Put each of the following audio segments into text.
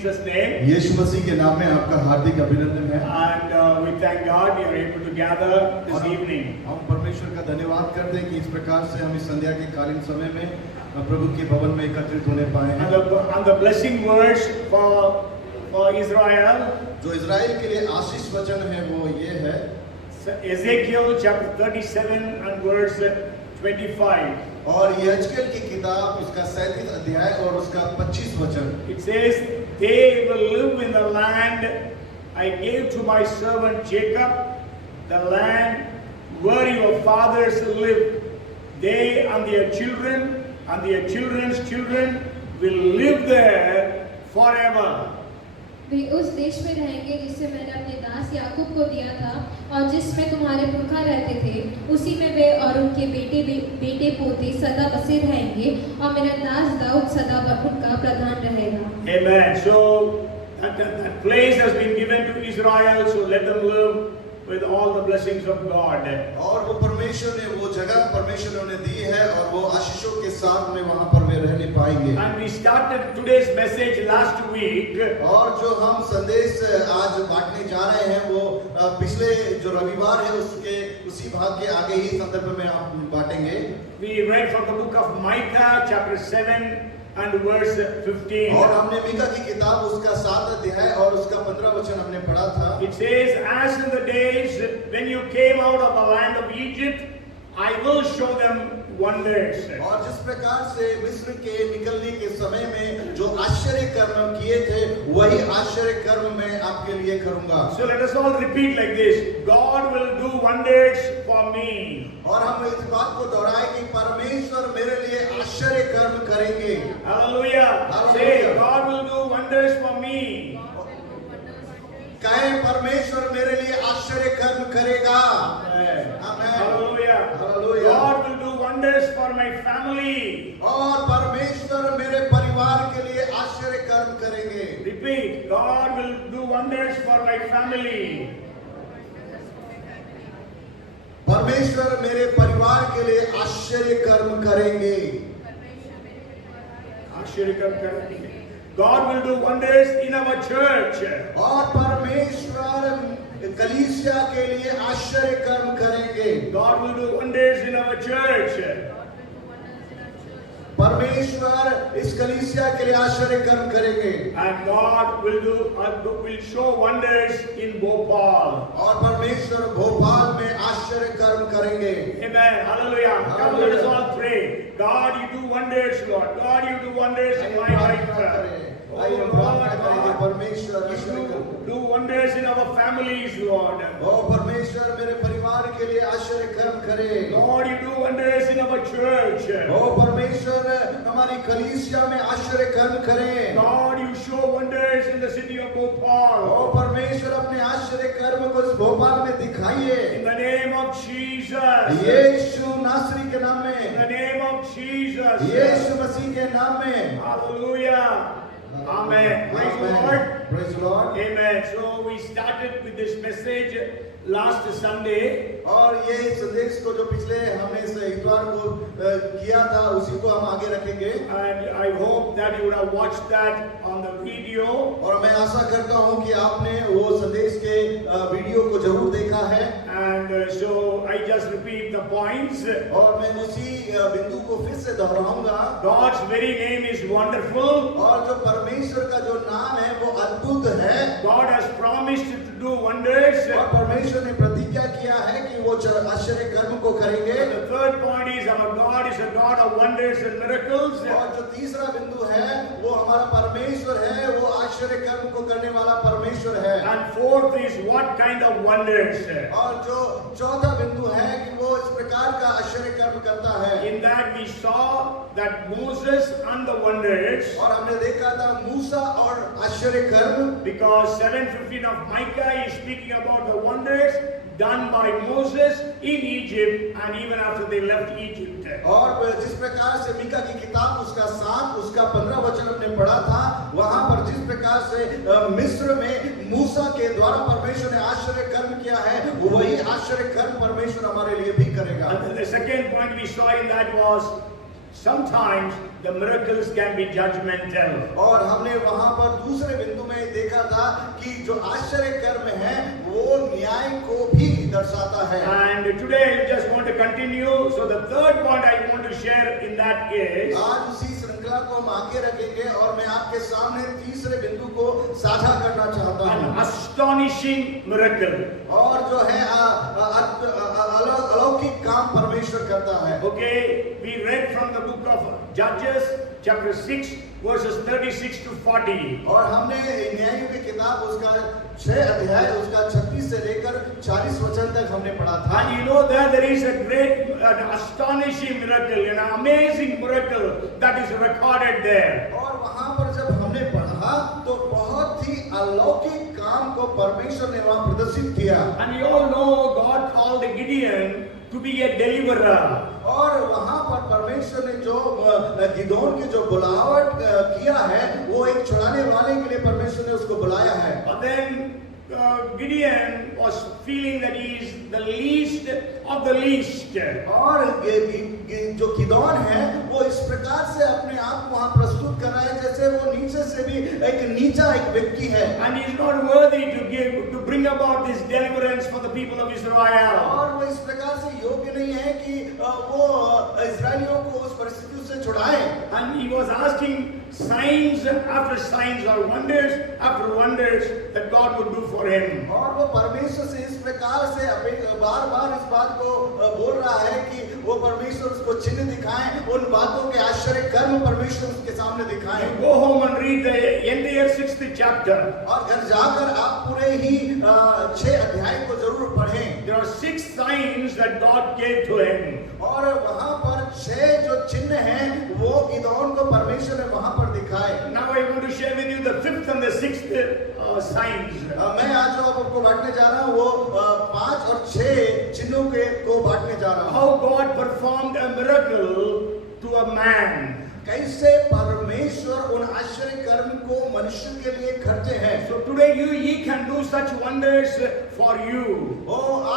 Jesus' name. यीशु मसीह के नाम में आपका हार्दिक अभिनंदन है। And we thank God we are able to gather this evening. हम परमेश्वर का धन्यवाद करते हैं कि इस प्रकार से हम इस संध्या के कालीन समय में प्रभु के भवन में एकत्रित होने पाए हैं। And the blessing words for Israel. जो इज़राइल के लिए आशीष वचन है वो ये है Ezekiel chapter 37 and verse 25. और यहेजकेल की किताब उसका 37 अध्याय और उसका 25 वचन। It says, "They will live in the land I gave to my servant Jacob, the land where your fathers lived. They and their children and their children's children will live there forever." वे उस देश में रहेंगे जिसे मैंने अपने दास याकूब को दिया था और जिसमें तुम्हारे पुरखा रहते थे, उसी में वे और उनके बेटे पोते सदा बसे रहेंगे और मेरा दास दाऊद सदा उनका प्रधान रहेगा। Amen. So that place has been given to Israel, so let them live with all the blessings of God. और वो परमेश्वर ने वो जगह परमेश्वर ने उन्हें दी है और वो आशीषों के साथ में वहाँ पर वे रहने पाएंगे। And we started today's message last week. और जो हम संदेश आज बांटने जा रहे हैं वो पिछले जो रविवार है उसके उसी भाग के आगे ही संदर्भ में आप बांटेंगे। We read from the book of Micah chapter 7 and verse 15. और हमने मीका की किताब उसका 7 अध्याय और उसका 15 वचन हमने पढ़ा था। It says, "As in the days when you came out of the land of Egypt, I will show them wonders." और जिस प्रकार से मिस्र के निकलने के समय में जो आश्चर्य कर्म किए थे वही आश्चर्य कर्म मैं आपके लिए करूंगा। So let us all repeat like this: God will do wonders for me. और हम इस बात को दोहराए कि परमेश्वर मेरे लिए आश्चर्य कर्म करेंगे। Hallelujah. Say, God will do wonders for me. कहे परमेश्वर मेरे लिए आश्चर्य कर्म करेगा। Amen. Hallelujah. Hallelujah. God will do wonders for my family. और परमेश्वर मेरे परिवार के लिए आश्चर्य कर्म करेंगे। Repeat. God will do wonders for my family. परमेश्वर मेरे परिवार के लिए आश्चर्य कर्म करेंगे। आश्चर्य कर्म करेंगे। God will do wonders in our church. और परमेश्वर कलीसिया के लिए आश्चर्य कर्म करेंगे। God will do wonders in our church. परमेश्वर इस कलीसिया के लिए आश्चर्य कर्म करेंगे। And God will show wonders in Bhopal. और परमेश्वर भोपाल में आश्चर्य कर्म करेंगे। Amen. Hallelujah. Come, let us all pray. God, you do wonders, Lord. God, you do wonders in my life. Oh Lord, परमेश्वर do wonders in our families, Lord. ओ परमेश्वर मेरे परिवार के लिए आश्चर्य कर्म करे। Lord, you do wonders in our church. ओ परमेश्वर हमारी कलीसिया में आश्चर्य कर्म करे। God, you show wonders in the city of Bhopal. ओ परमेश्वर अपने आश्चर्य कर्म को इस भोपाल में दिखाइए। In the name of Jesus. यीशु नासरी के नाम में। In the name of Jesus. यीशु मसीह के नाम में। Hallelujah. Amen. Praise the Lord. Praise the Lord. Amen. So we started with this message last Sunday. और ये संदेश को जो पिछले हमने इस इतवार को किया था उसी को हम आगे रखेंगे। And I hope that you would have watched that on the video. और मैं आशा करता हूँ कि आपने वो संदेश के वीडियो को जरूर देखा है। And so I just repeat the points. और मैं उसी बिंदु को फिर से दोहराऊंगा। God's very name is wonderful. और जो परमेश्वर का जो नाम है वो अद्भुत है। God has promised to do wonders. और परमेश्वर ने प्रतिज्ञा किया है कि वो आश्चर्य कर्म को करेंगे। The third point is our God is a God of wonders and miracles. और जो तीसरा बिंदु है वो हमारा परमेश्वर है, वो आश्चर्य कर्म को करने वाला परमेश्वर है। And fourth is what kind of wonders. और जो चौथा बिंदु है कि वो इस प्रकार का आश्चर्य कर्म करता है। In that we saw that Moses and the wonders. और हमने देखा था मूसा और आश्चर्य कर्म। Because 7:15 of Micah is speaking about the wonders done by Moses in Egypt and even after they left Egypt. और जिस प्रकार से मीका की किताब उसका 7 उसका 15 वचन हमने पढ़ा था, वहां पर जिस प्रकार से मिस्र में मूसा के द्वारा परमेश्वर ने आश्चर्य कर्म किया है, वही आश्चर्य कर्म परमेश्वर हमारे लिए भी करेगा। And the second point we saw in that was sometimes the miracles can be judgmental. और हमने वहां पर दूसरे बिंदु में देखा था कि जो आश्चर्य कर्म है वो न्याय को भी दर्शाता है। And today I just want to continue. So the third point I want to share in that is, आज उसी श्रृंखला को हम आगे रखेंगे और मैं आपके सामने तीसरे बिंदु को साझा करना चाहता an हूँ। astonishing miracle. और जो है अलौकिक काम परमेश्वर करता है। Okay, we read from the book of Judges, chapter 6, verses 36 to 40. और हमने न्यायों की किताब उसका 6 अध्याय उसका 36 से लेकर 40 वचन तक हमने पढ़ा था। And you know that there is a great, an astonishing miracle, an amazing miracle that is recorded there. और वहां पर जब हमने पढ़ा तो बहुत ही अलौकिक काम को परमेश्वर ने वहां प्रदर्शित किया। And you all know God called Gideon to be a deliverer. और वहां पर परमेश्वर ने जो गिदोन की जो बुलावट किया है वो एक छुड़ाने वाले के लिए परमेश्वर ने उसको बुलाया है। But then Gideon was feeling that he is the least of the least. और जो गिदोन है वो इस प्रकार से अपने आप को वहां प्रस्तुत कर रहा है जैसे वो नीचे से भी एक नीचा एक व्यक्ति है। And he is not worthy to bring about this deliverance for the people of Israel. और वो इस प्रकार से योग्य नहीं है कि वो इस्राएलियों को उस परिस्थिति से छुड़ाए। And he was asking signs after signs or wonders after wonders that God would do for him. और वो परमेश्वर से इस प्रकार से बार-बार इस बात को बोल रहा है कि वो परमेश्वर उसको चिन्ह दिखाएं, उन बातों के आश्चर्य कर्म परमेश्वर उसके सामने दिखाएं। Go home and read the entire 6th chapter. और घर जाकर आप पूरे ही 6 अध्याय को जरूर पढ़ें। There are 6 signs that God gave to him. और वहां पर 6 जो चिन्ह हैं वो गिदोन को परमेश्वर ने वहां पर दिखाए। Now I want to share with you the 5th and the 6th signs. मैं आज जो आपको बांटने जा रहा हूँ वो 5 और 6 चिन्हों को बांटने जा रहा हूँ। How God performed a miracle to a man. कैसे परमेश्वर उन आश्चर्य कर्म को मनुष्य के लिए करते हैं। So today he can do such wonders for you.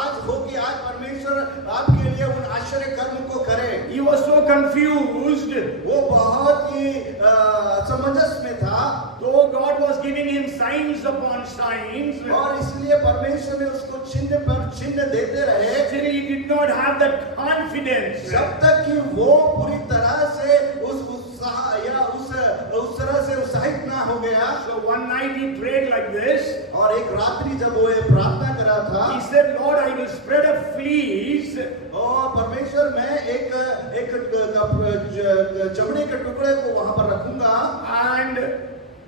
आज हो कि आज परमेश्वर आपके लिए उन आश्चर्य कर्म को करे। He was so confused. वो बहुत ही असमंजस में था। Though God was giving him signs upon signs, और इसलिए परमेश्वर ने उसको चिन्ह पर चिन्ह देते रहे। still he did not have that confidence. जब तक कि वो पूरी तरह से उस तरह से उत्साहित ना हो गया। So one night he prayed like this. और एक रात्रि जब वो प्रार्थना करा था, He said, Lord, I will spread a fleece. और परमेश्वर मैं एक चमड़े के टुकड़े को वहां पर रखूंगा। And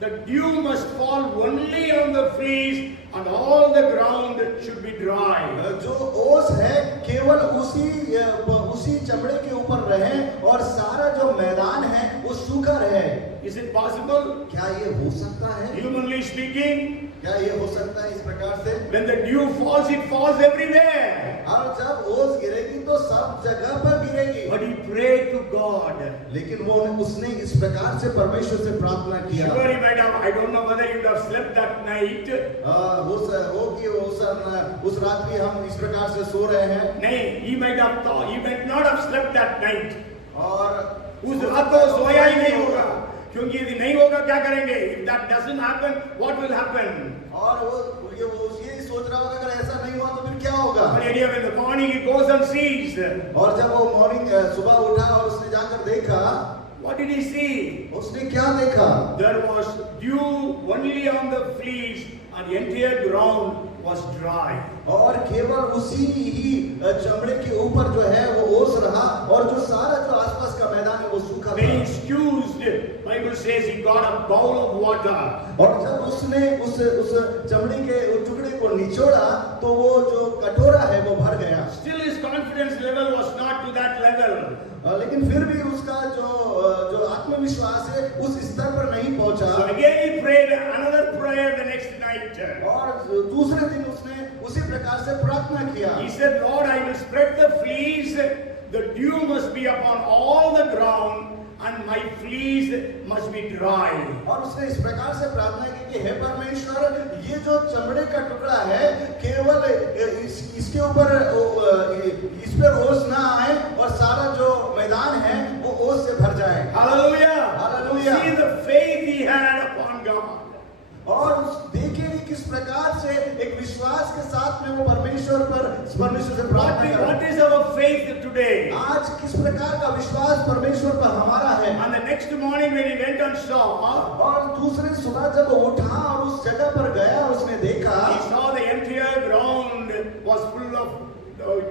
the dew must fall only on the fleece and all the ground should be dry. जो ओस है केवल उसी चमड़े के ऊपर रहे और सारा जो मैदान है वो सूखा रहे। Is it possible? क्या ये हो सकता है? Humanly speaking, क्या ये हो सकता है इस प्रकार से? when the dew falls, it falls everywhere. और जब ओस गिरेगी तो सब जगह पर गिरेगी। But he prayed to God. लेकिन उसने इस प्रकार से परमेश्वर से प्रार्थना किया। Sure, he might have, I don't know whether you would have slept that night. उस रात्रि हम इस प्रकार से सो रहे हैं। नहीं, he might have thought, he might not have slept that night. और उस रात को सोया ही नहीं होगा, क्योंकि यदि नहीं होगा क्या करेंगे? If that doesn't happen, what will happen? और वो ये सोच रहा होगा अगर ऐसा नहीं हुआ तो फिर क्या होगा? But idea when the morning he goes and sees. और जब वो मॉर्निंग सुबह उठा और उसने जाकर देखा, What did he see? उसने क्या देखा? There was dew only on the fleece and the entire ground was dry. और केवल उसी ही चमड़े के ऊपर जो है वो ओस रहा और जो सारा जो आसपास का मैदान है वो सूखा था। When he excused, Bible says he got a bowl of water. और जब उसने उस चमड़े के टुकड़े को निचोड़ा तो वो जो कटोरा है वो भर गया। Still his confidence level was not to that level. लेकिन फिर भी उसका जो आत्मविश्वास है उस स्तर पर नहीं पहुंचा। So again he prayed another prayer the next night. और दूसरे दिन उसने उसी प्रकार से प्रार्थना किया। He said, Lord, I will spread the fleece. The dew must be upon all the ground and my fleece must be dry. और उसने इस प्रकार से प्रार्थना की कि हे परमेश्वर, ये जो चमड़े का टुकड़ा है केवल इसके ऊपर इस पर ओस ना आए और सारा जो मैदान है वो ओस से प्रकार से एक विश्वास के साथ में वो परमेश्वर से प्रार्थना कर। What is our faith today? आज किस प्रकार का विश्वास परमेश्वर पर हमारा है? On the next morning when he went and saw, और दूसरी सुबह जब वो उठा और उस जगह पर गया, उसने देखा he saw the entire ground was full of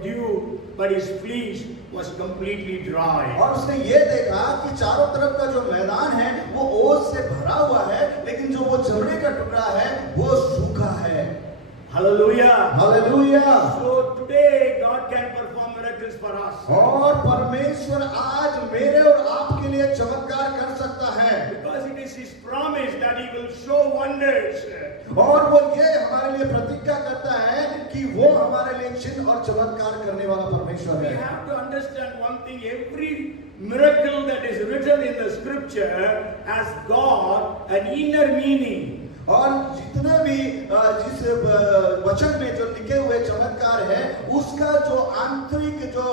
dew, but his fleece was completely dry. और उसने ये देखा कि चारों तरफ का जो मैदान है वो ओस से भरा हुआ है, लेकिन जो वो चमड़े का टुकड़ा है वो सूखा है। Hallelujah. Hallelujah. So today God can perform miracles for us. और परमेश्वर आज मेरे और आपके लिए चमत्कार कर सकता है, Because it is his promise that he will show wonders. और वो ये हमारे लिए प्रतिज्ञा करता है कि वो हमारे लिए चिन्ह और चमत्कार करने वाला परमेश्वर We है। have to understand one thing, every miracle that is written in the scripture has got an inner meaning. और जितने भी जिस वचन में जो लिखे हुए चमत्कार है, उसका जो आंतरिक जो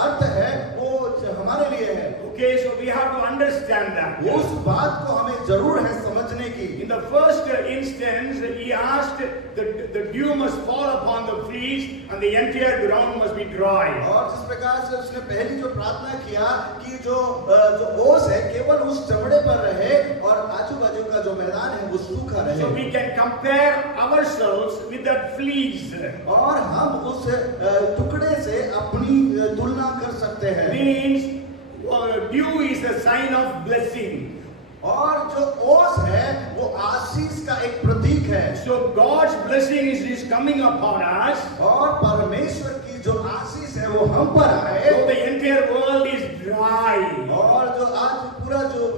अर्थ है वो हमारे लिए है। Okay, so we have to understand that. उस बात को हमें जरूर है समझने की। In the first instance, he asked the dew must fall upon the fleece and the entire ground must be dry. और जिस प्रकार से उसने पहली जो प्रार्थना किया कि जो ओस है केवल उस चमड़े पर रहे और आजू बाजू का जो मैदान है वो सूखा रहे। So we can compare ourselves with that fleece. और हम उस टुकड़े से अपनी तुलना कर सकते हैं। Means dew is a sign of blessing. और जो ओस है वो आशीष का एक प्रतीक है। So God's blessing is coming upon us. और परमेश्वर की जो आशीष है वो हम पर आए। So the entire world is dry. और जो आज पूरा जो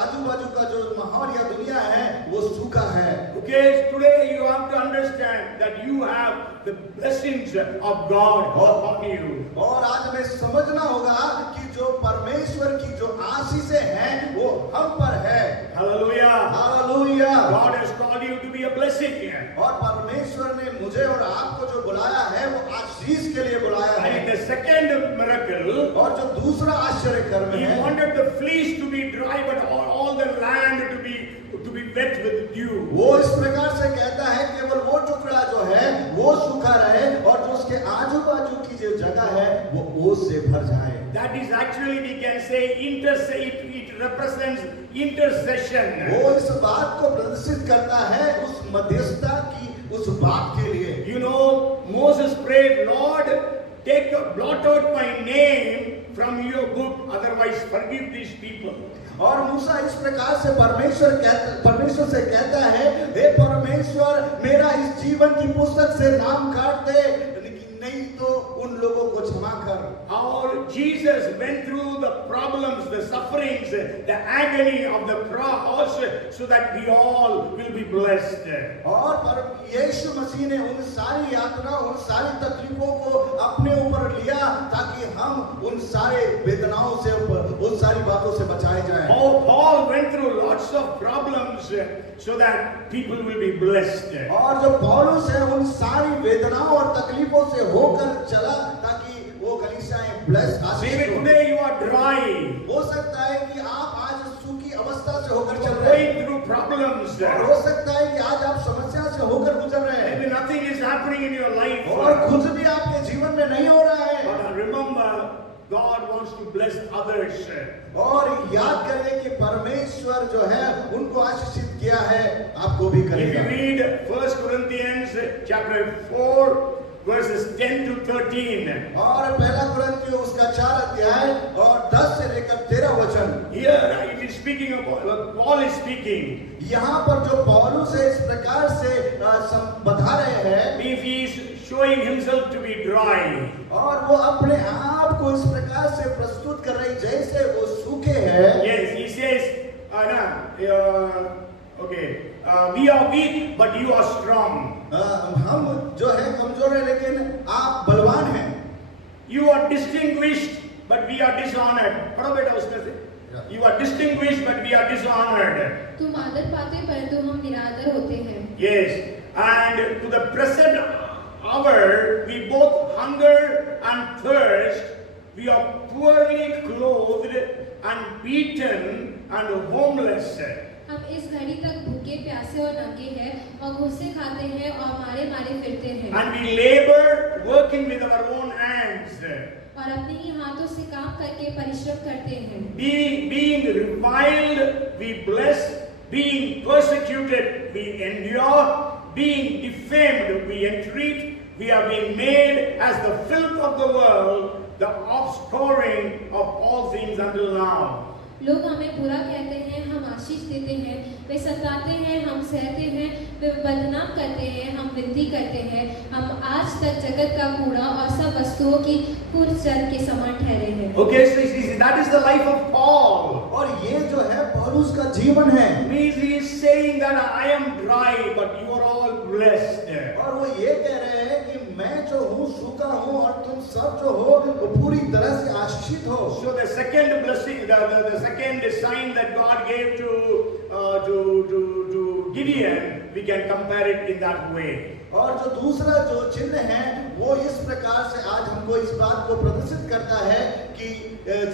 आजू बाजू का जो माहौल या दुनिया है वो सूखा है। Okay, today you have to understand that you have the blessings of God upon you. और आज हमें समझना होगा कि जो परमेश्वर की जो आशीषें हैं वो हम पर है। Hallelujah. Hallelujah. God has called you to be a blessing. और परमेश्वर ने मुझे और आपको जो बुलाया है वो आशीष के लिए बुलाया And in है। the second miracle, और जो दूसरा आश्चर्य कर्म he है, wanted the fleece to be dry, but all the land to be wet with dew. वो इस प्रकार से कहता है केवल वो टुकड़ा जो है वो सूखा रहे और जो उसके आजू बाजू की जो जगह है वो ओस से भर जाए। That is actually, we can say, it represents intercession. वो इस बात को प्रदर्शित करता है उस मध्यस्थता की उस बात के लिए। You know, Moses prayed, Lord, blot out my name from your book, otherwise forgive these people. और मूसा इस प्रकार से परमेश्वर से कहता है, हे परमेश्वर मेरा इस जीवन की पुस्तक से नाम काट दे, नहीं तो उन लोगों को क्षमा कर। Our Jesus went through the problems, the sufferings, the agony of the cross so that we all will be blessed. और पर यीशु मसीह ने उन सारी यात्रा उन सारी तकलीफों को अपने ऊपर लिया ताकि हम उन सारे वेदनाओं से उन सारी बातों से बचाए जाएं। Paul went through lots of problems so that people will be blessed. और जो पौलुस है उन सारी वेदनाओं और तकलीफों से होकर चला ताकि वो कलीसियाएं ब्लेस Maybe आशीष today you are dry, हो सकता है कि आप आज सूखी अवस्था से होकर चल रहे हैं going through problems. और हो सकता है कि आज आप समस्या से होकर गुजर रहे हैं Maybe nothing is happening in your life. और कुछ भी आपके जीवन में नहीं हो रहा है। But remember, God wants to bless others. और याद करें कि परमेश्वर जो है उनको आशीषित किया है, आपको भी If करेगा। you read 1 Corinthians chapter 4 verses 10 to 13. और पहला कुरिन्थियों उसका 4 अध्याय और 10 से लेकर 13 वचन। Here it is speaking about, Paul is speaking. यहाँ पर जो पौलुस है इस प्रकार से बता रहे हैं, If he is showing himself to be dry. और वो अपने आप को इस प्रकार से प्रस्तुत कर रही जैसे वो सूखे हैं। Yes, he says, we are weak, but you are strong. हम जो है कमजोर है लेकिन आप बलवान हैं। You are distinguished, but we are dishonored. पढ़ो बेटा उसमें से. You are distinguished, but we are dishonored. तुम आदर पाते परंतु हम निरादर होते हैं। Yes, and to the present hour we both hunger and thirst. We are poorly clothed and beaten and homeless. हम इस घड़ी तक भूखे प्यासे और नंगे हैं और घूसे खाते हैं और मारे मारे फिरते हैं And we labor working with our own hands. और अपने ही हाथों से काम करके परिश्रम करते हैं Being reviled, we bless. Being persecuted, we endure. Being defamed, we entreat. We are being made as the filth of the world, the offscouring of all things until now. लोग हमें बुरा कहते हैं, हम आशीष देते हैं, वे सताते हैं, हम सहते हैं, वे बदनाम करते हैं, हम विनती करते हैं, हम आज तक जगत का कूड़ा और सब वस्तुओं की कूड़चन के समान ठहरे हैं। Okay, so that is the life of Paul. और ये जो है पौलुस का जीवन है। Means he is saying that I am dry, but you are all blessed. और वो ये कह रहे हैं कि मैं जो हूँ सूखा हूँ और तुम सब जो हो वो पूरी तरह से आशीषित हो। So the second blessing, the second sign that God gave to Gideon, we can compare it in that way. और जो दूसरा जो चिन्ह है वो इस प्रकार से आज हमको इस बात को प्रदर्शित करता है कि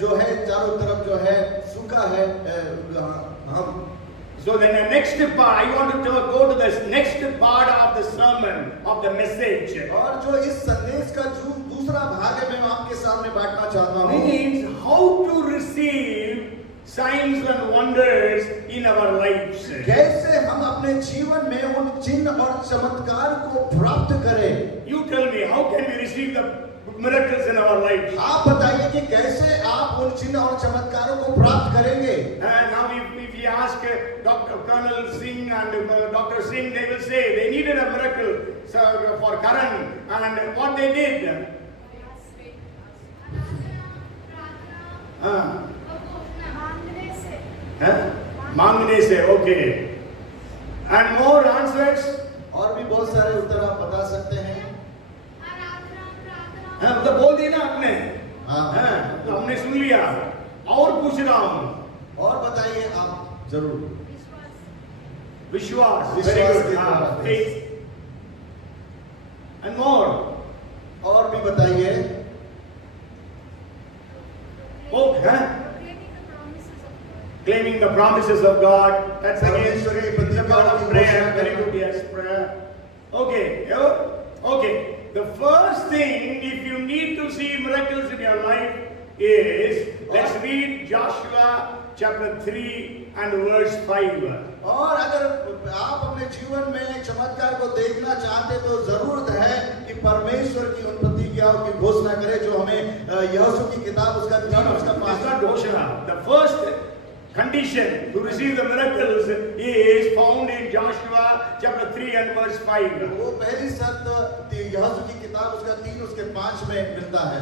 जो है चारों तरफ जो है सूखा है हम। So then the next part, I want to go to the next part of the sermon, of the message. और जो इस संदेश का जो दूसरा भाग है मैं आपके सामने बांटना चाहता हूँ। Means how to receive signs and wonders in our lives. कैसे हम अपने जीवन में उन चिन्ह और चमत्कार को प्राप्त करें? You tell me, how can we receive the miracles in our lives? आप बताइए कि कैसे आप उन चिन्ह और चमत्कारों को प्राप्त करेंगे? And now if we ask Dr. Colonel Singh and Dr. Singh, they will say they needed a miracle for Karan, and what they did. मांगने से, okay. And more answers. और भी बहुत सारे उत्तर आप बता सकते हैं। तो बोल दिया ना आपने। हाँ। तो हमने सुन लिया। और पूछ रहा हूँ। और बताइए आप जरूर। विश्वास। विश्वास Very के द्वारा। faith. And more. और भी बताइए। Okay. Claiming the promises of God. That's again the part of prayer. Very good. Yes, prayer. Okay. Okay. The first thing, if you need to see miracles in your life, is let's read Joshua chapter 3 and verse 5. और अगर आप अपने जीवन में चमत्कार को देखना चाहते तो जरूरत है कि परमेश्वर की उन प्रतिज्ञाओं की घोषणा करें जो हमें यहोशू की किताब उसका 3 उसका 5 घोषणा। The first condition to receive the miracles is found in Joshua chapter 3 and verse 5. वो पहली शर्त यहोशू की किताब उसका 3 उसके 5 में मिलता है।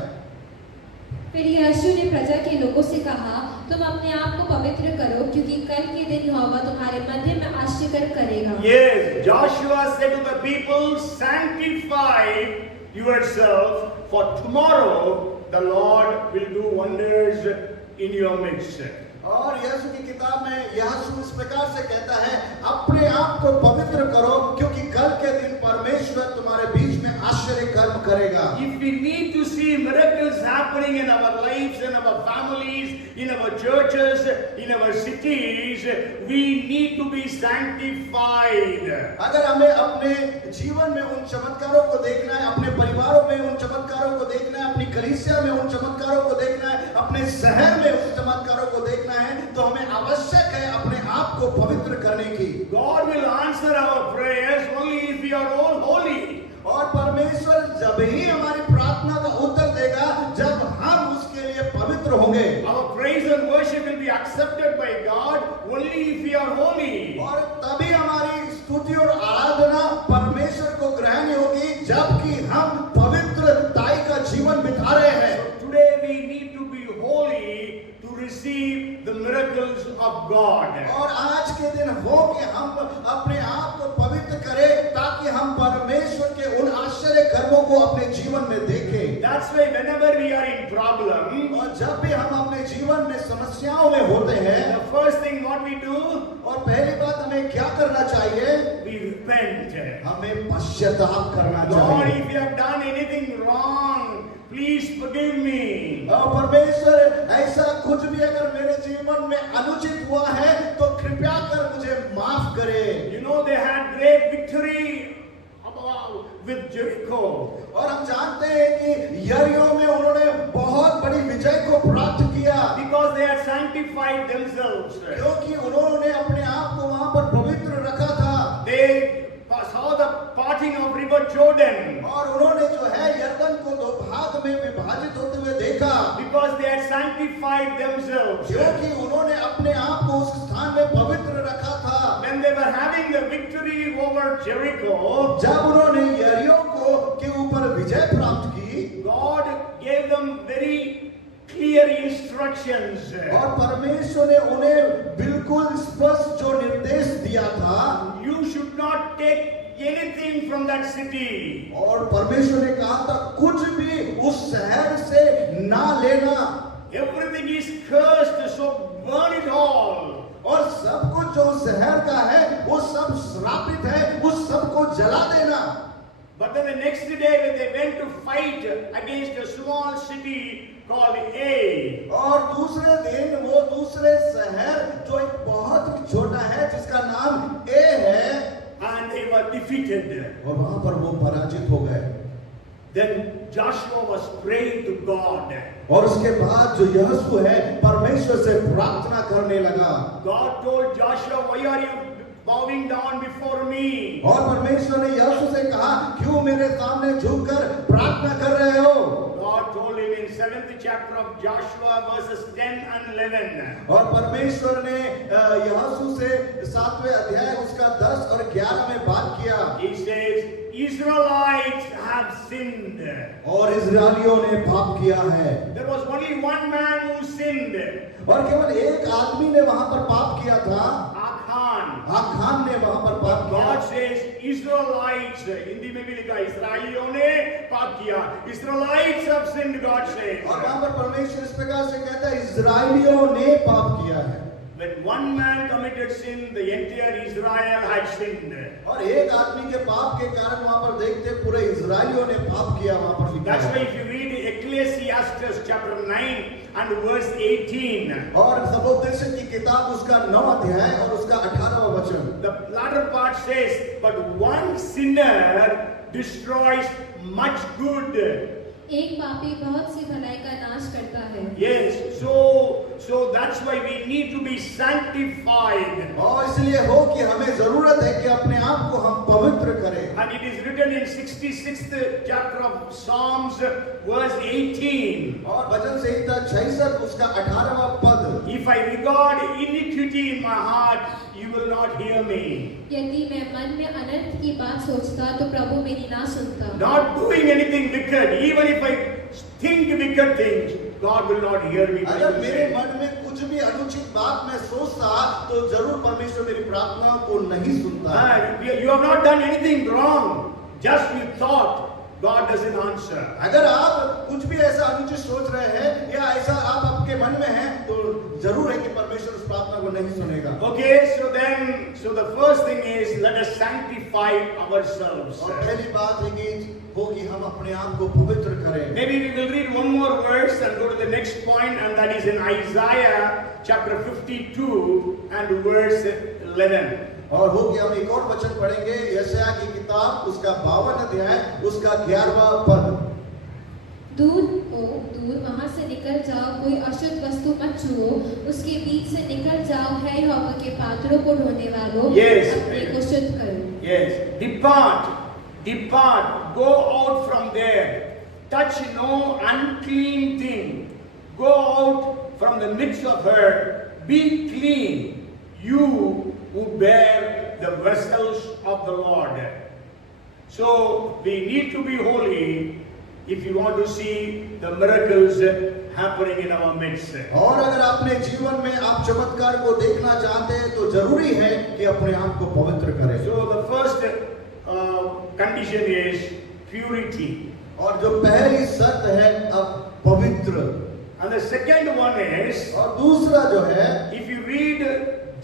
फिर यहोशू ने प्रजा के लोगों से कहा, तुम अपने आप को पवित्र करो क्योंकि कल के दिन यहोवा तुम्हारे मध्य में आश्चर्य करेगा। Yes, Joshua said to the people, sanctify yourself, for tomorrow the Lord will do wonders in your midst. और यहोशू की किताब में यहोशू इस प्रकार से कहता है, अपने आप को पवित्र करो क्योंकि कल के दिन परमेश्वर तुम्हारे बीच में आश्चर्य कर्म करेगा। If we need to see miracles happening in our lives, in our families, in our churches, in our cities, we need to be sanctified. अगर हमें अपने जीवन में उन चमत्कारों को देखना है, अपने परिवारों में उन चमत्कारों को देखना है, अपनी कलीसिया में उन चमत्कारों को देखना है, अपने शहर में उन चमत्कारों को देखना है, तो हमें आवश्यक है अपने आप को पवित्र करने की। God will answer our prayers only if we are all holy. और परमेश्वर जब ही हमारी प्रार्थना का उत्तर देगा जब हम उसके लिए पवित्र होंगे। Our praise and worship will be accepted by God only if we are holy. और तभी हमारी स्तुति और आराधना परमेश्वर को ग्रहण होगी जबकि हम पवित्रताई का जीवन बिता रहे हैं। So today we need to be holy to receive the miracles of God. और आज के दिन हो कि हम अपने आप को पवित्र करें ताकि हम परमेश्वर के उन आश्चर्य कर्मों को अपने जीवन में देखें। That's why whenever we are in problem, और जब भी हम अपने जीवन में समस्याओं में होते हैं, the first thing what we do, और पहली बात हमें क्या करना चाहिए? we repent. हमें पश्चाताप करना Lord, चाहिए। if you have done anything wrong, please forgive me. और परमेश्वर ऐसा कुछ भी अगर मेरे जीवन में अनुचित हुआ है तो कृपया कर मुझे with Jericho. और हम जानते हैं कि यरीहो में उन्होंने बहुत बड़ी विजय को प्राप्त किया, Because they had sanctified themselves. क्योंकि उन्होंने अपने आप को वहां पर पवित्र रखा था। They saw the parting of river Jordan. और उन्होंने जो है यरदन को दो भाग में विभाजित होते हुए देखा, Because they had sanctified themselves. क्योंकि उन्होंने अपने आप को उस स्थान में पवित्र रखा था। When they were having the victory over Jericho, जब उन्होंने यरीहो को के ऊपर विजय प्राप्त की, God gave them very clear instructions. और परमेश्वर ने उन्हें बिल्कुल स्पष्ट जो निर्देश दिया था, You should not take anything from that city. और परमेश्वर ने कहा था कुछ भी उस शहर से ना लेना, Everything is cursed, so burn it all. और सब कुछ जो उस शहर का है वो सब श्रापित है, उस सब को जला देना। But then the next day when they went to fight against a small city called A, और दूसरे दिन वो दूसरे शहर जो एक बहुत ही छोटा है जिसका नाम ए है, and they were defeated. और वहां पर वो पराजित हो गए। Then Joshua was praying to God. और उसके बाद जो यहोशू है परमेश्वर से प्रार्थना करने लगा। God told Joshua, why are you bowing down before me? और परमेश्वर ने यहोशू से कहा क्यों मेरे सामने झुककर प्रार्थना कर रहे हो? God told him in 7th chapter of Joshua verses 10 and 11. और परमेश्वर ने यहोशू से 7वें अध्याय उसका 10 और 11 में बात किया। He says, Israelites have sinned. और इस्राएलियों ने पाप किया है। There was only one man who sinned. और केवल एक आदमी ने वहां पर पाप किया था, Achan. आखान ने वहां पर पाप किया। God says Israelites, हिंदी में भी लिखा इसराइलियों ने पाप किया। Israelites have sinned, God says. और वहां पर परमेश्वर इस प्रकार से कहता है इस्राएलियों ने पाप किया है। When one man committed sin, the entire Israel had sinned. और एक आदमी के पाप के कारण वहां पर देखते पूरे इस्राएलियों ने पाप किया वहां पर लिखा That's है। why if you read Ecclesiastes chapter 9 and verse 18, और सबोपदेश की किताब उसका 9 अध्याय और उसका 18वां वचन, the latter part says, but one sinner destroys much good. एक पापी बहुत सी भलाई का नाश करता है। Yes, so that's why we need to be sanctified. और इसलिए हो कि हमें जरूरत है कि अपने आप को हम पवित्र करें। And it is written in 66th chapter of Psalms verse 18. और वचन संहिता 66 उसका 18वां पद, If I regard iniquity in my heart, you will not hear me. यदि मैं मन में अनर्थ की बात सोचता तो प्रभु मेरी ना सुनता। Not doing anything wicked, even if I think wicked things, God will not hear me. अगर मेरे मन में कुछ भी अनुचित बात मैं सोचता तो जरूर परमेश्वर मेरी प्रार्थनाओं को नहीं सुनता। You have not done anything wrong, just you thought. God doesn't answer. अगर आप कुछ भी ऐसा अनुचित सोच रहे हैं या ऐसा आप आपके मन में है तो जरूर है कि परमेश्वर उस प्रार्थना को नहीं सुनेगा। Okay, so the first thing is let us sanctify ourselves. और पहली बात है कि हम अपने आप को पवित्र करें। Maybe we will read one more verse and go to the next point, and that is in Isaiah chapter 52 and verse 11. और हो कि हम एक और वचन पढ़ेंगे यशायाह की किताब उसका 52 अध्याय उसका 11वां पद। दूर वहां से निकल जाओ, कोई अशुद्ध वस्तु मत छुओ, उसके बीच से निकल जाओ, है यहोवा के पात्रों को ढोने वालों, Yes. अपने को शुद्ध करो। Yes, depart, go out from there, touch no unclean thing, go out from the midst of her, be clean, you who bear the vessels of the Lord. So we need to be holy if you want to see the miracles happening in our midst. और अगर अपने जीवन में आप चमत्कार को देखना चाहते हैं तो जरूरी है कि अपने आप को पवित्र करें। So the first condition is purity. और जो पहली शर्त है अब पवित्र। And the second one is, और दूसरा जो है, if you read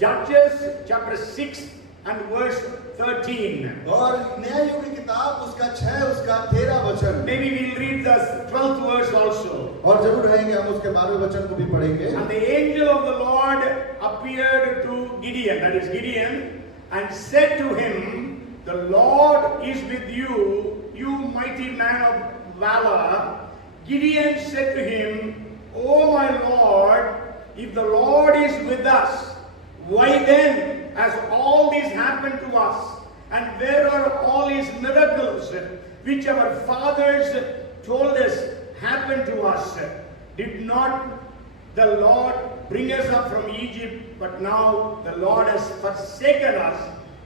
Judges chapter 6 and verse 13. और न्याययोग की किताब उसका 6 उसका 13 वचन। Maybe we'll read the 12th verse also. और जरूर रहेंगे हम उसके 12वें वचन को भी पढ़ेंगे। And the angel of the Lord appeared to Gideon, that is Gideon, and said to him, the Lord is with you, you mighty man of valor. Gideon said to him, O my Lord, if the Lord is with us, why then has all this happened to us? And where are all these miracles which our fathers told us happened to us? Did not the Lord bring us up from Egypt, but now the Lord has forsaken us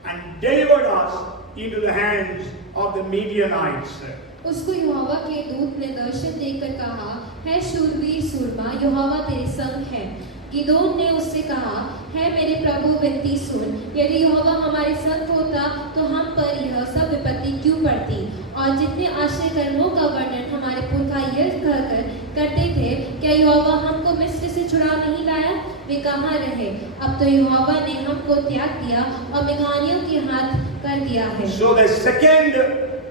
and delivered us into the hands of the Midianites. उसको यहोवा के दूत ने दर्शन देकर कहा, है शूरवीर सूरमा, यहोवा तेरे संग है। गिदोन ने उससे कहा, है मेरे प्रभु विनती सुन, यदि यहोवा हमारे संग होता तो हम पर यह सब विपत्ति क्यों पड़ती? और जितने आश्चर्य कर्मों का वर्णन हमारे पुरखा यह कहकर करते थे, क्या यहोवा हमको मिस्र से छुड़ा नहीं लाया? वे कहाँ रहे? अब तो यहोवा ने हमको त्याग दिया और मिघानियों के हाथ कर दिया है। So the second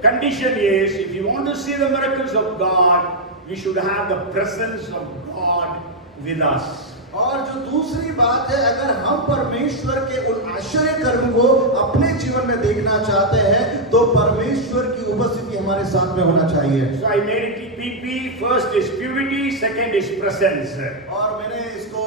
condition is, if you want to see the miracles of God, we should have the presence of God with us. और जो दूसरी बात है, अगर हम परमेश्वर के उन आश्चर्य कर्म को अपने जीवन में देखना चाहते हैं तो परमेश्वर की उपस्थिति हमारे साथ में होना चाहिए। So I made it PP. First is purity, second is presence. और मैंने इसको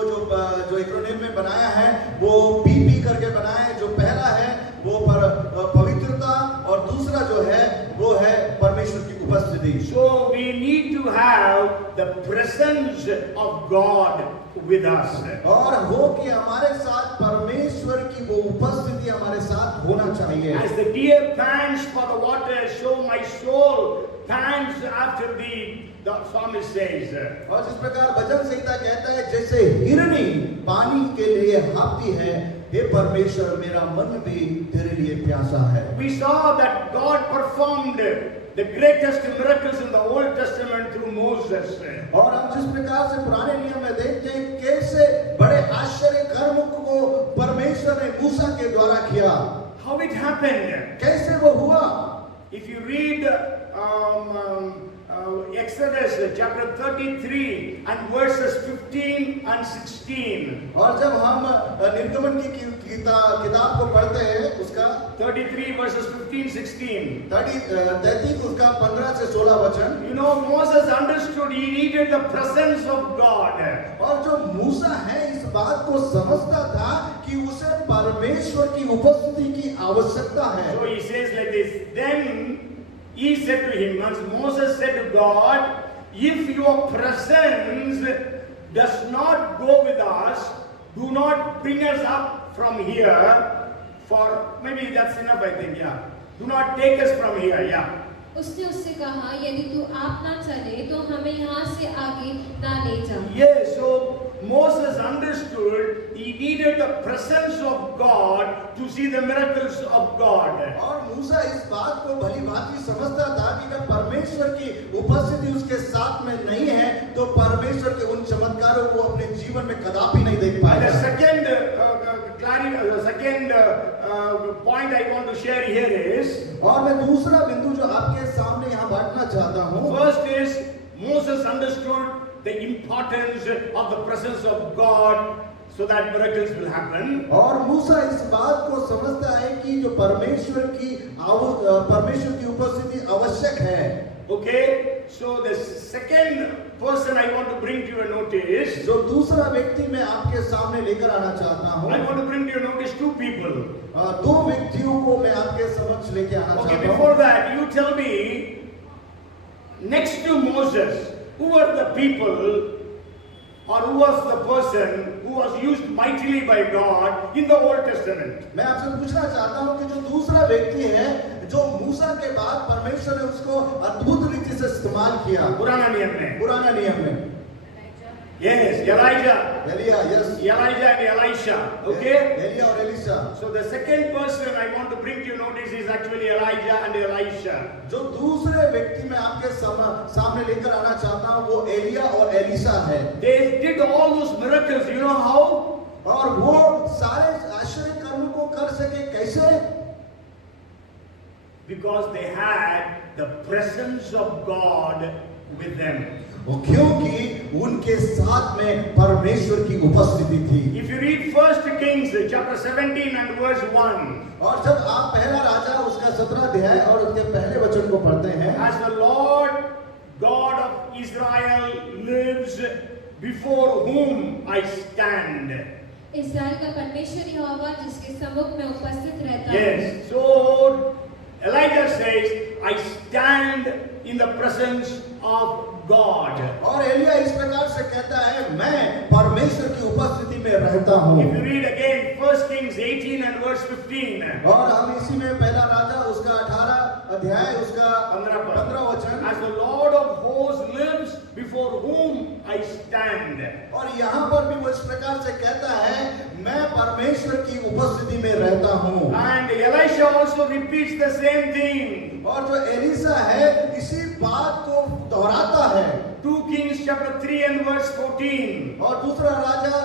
जो एक्रोनिम में बनाया है वो PP करके बनाया है। जो पहला है वो पवित्रता और दूसरा जो है वो है परमेश्वर की उपस्थिति। So we need to have the presence of God with us. और हो कि हमारे साथ परमेश्वर की वो उपस्थिति हमारे साथ होना चाहिए। As the deer pants for the water, so my soul pants after thee, the psalmist says. और जिस प्रकार भजन संहिता कहता है, जैसे हिरनी पानी के लिए हाँफती है, हे परमेश्वर मेरा मन भी तेरे लिए प्यासा है। We saw that God performed the greatest miracles in the Old Testament through Moses. और हम जिस प्रकार से पुराने नियम में देखते हैं कैसे बड़े आश्चर्य कर्म को परमेश्वर ने मूसा के द्वारा किया। How it happened? कैसे वो हुआ? If you read Exodus chapter 33 and verses 15 and 16. और जब हम निर्गमन की किताब को पढ़ते हैं, उसका 33 verses 15-16. 33 उसका 15 से 16 वचन। You know, Moses understood he needed the presence of God. और जो मूसा है इस बात को समझता था कि उसे परमेश्वर की उपस्थिति की आवश्यकता है। So he says like this, then he said to him, once Moses said to God, if your presence does not go with us, do not bring us up from here, for maybe that's enough, I think, yeah. Do not take us from here, yeah. उसने उससे कहा, यदि तू आप ना चले तो हमें यहाँ से आगे ना ले जा। Yes, so Moses understood he needed the presence of God to see the miracles of God. और मूसा इस बात को भली भांति समझता था कि अगर परमेश्वर की उपस्थिति उसके साथ में नहीं है तो परमेश्वर के उन चमत्कारों को अपने जीवन में कदापि नहीं देख पाएगा। The second point I want to share here is, और मैं दूसरा बिंदु जो आपके सामने यहाँ बांटना चाहता हूँ, first is Moses understood the importance of the presence of God so that miracles will happen. और मूसा इस बात को समझता है कि जो परमेश्वर की उपस्थिति आवश्यक है। Okay, so the second person I want to bring to your notice, जो दूसरा व्यक्ति मैं आपके सामने लेकर आना चाहता हूँ, I want to bring to your notice two people. दो व्यक्तियों को मैं आपके समक्ष लेके आना Okay, चाहता हूँ। before that, you tell me, next to Moses, who were the people or who was the person who was used mightily by God in the Old Testament? मैं आपसे पूछना चाहता हूँ कि जो दूसरा व्यक्ति है जो मूसा के बाद परमेश्वर ने उसको अद्भुत रीति से इस्तेमाल किया पुराना नियम में। पुराना नियम में। Yes, Elijah. Elia, yes. Elijah and Elisha. Okay? Elia और Elisha. So the second person I want to bring to your notice is actually Elijah and Elisha. जो दूसरे व्यक्ति मैं आपके सामने लेकर आना चाहता हूँ वो एलिया और एलिशा है। They did all those miracles, you know how? और वो सारे आश्चर्य कर्म को कर सके कैसे? Because they had the presence of God with them. क्योंकि उनके साथ में परमेश्वर की उपस्थिति थी। If you read 1 Kings chapter 17 and verse 1, और जब आप पहला राजा उसका 17 अध्याय और उसके पहले वचन को पढ़ते हैं, as the Lord God of Israel lives, before whom I stand. इस्राएल का परमेश्वर यहोवा जिसके सम्मुख में उपस्थित रहता है। Yes, so Elijah says, I stand in the presence of God. और एलिया इस प्रकार से कहता है, मैं परमेश्वर की उपस्थिति में रहता हूँ। If you read again 1 Kings 18 and verse 15, और हम इसी में पहला राजा उसका 18 अध्याय उसका 15 वचन, as the Lord of hosts lives, before whom I stand. और यहाँ पर भी वो इस प्रकार से कहता है, मैं परमेश्वर की उपस्थिति में रहता हूँ। And Elisha also repeats the same thing. और जो एलिसा है इसी बात को दोहराता है। 2 Kings chapter 3 and verse 14. और दूसरा राजा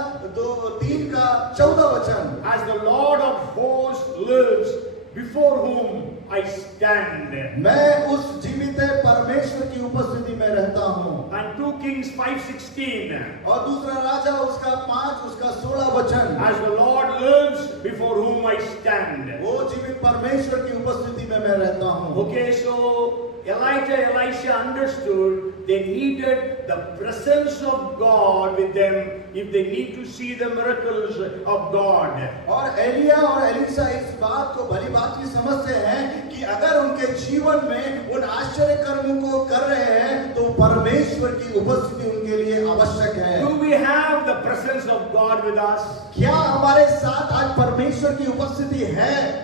3 का 14 वचन, As the Lord of hosts lives, before whom I stand. मैं उस जीवित परमेश्वर की उपस्थिति में रहता हूँ। And 2 Kings 5:16. और दूसरा राजा उसका 5 उसका 16 वचन, As the Lord lives, before whom I stand. वो जीवित परमेश्वर की उपस्थिति में मैं रहता हूँ। Okay, so Elisha understood they needed the presence of God with them if they need to see the miracles of God. और एलिया और एलिसा इस बात को भली भांति समझते हैं कि अगर उनके जीवन में उन आश्चर्य कर्मों को कर रहे हैं तो परमेश्वर की उपस्थिति उनके लिए आवश्यक है। Do we have the presence of God with us? क्या हमारे साथ आज परमेश्वर की उपस्थिति है?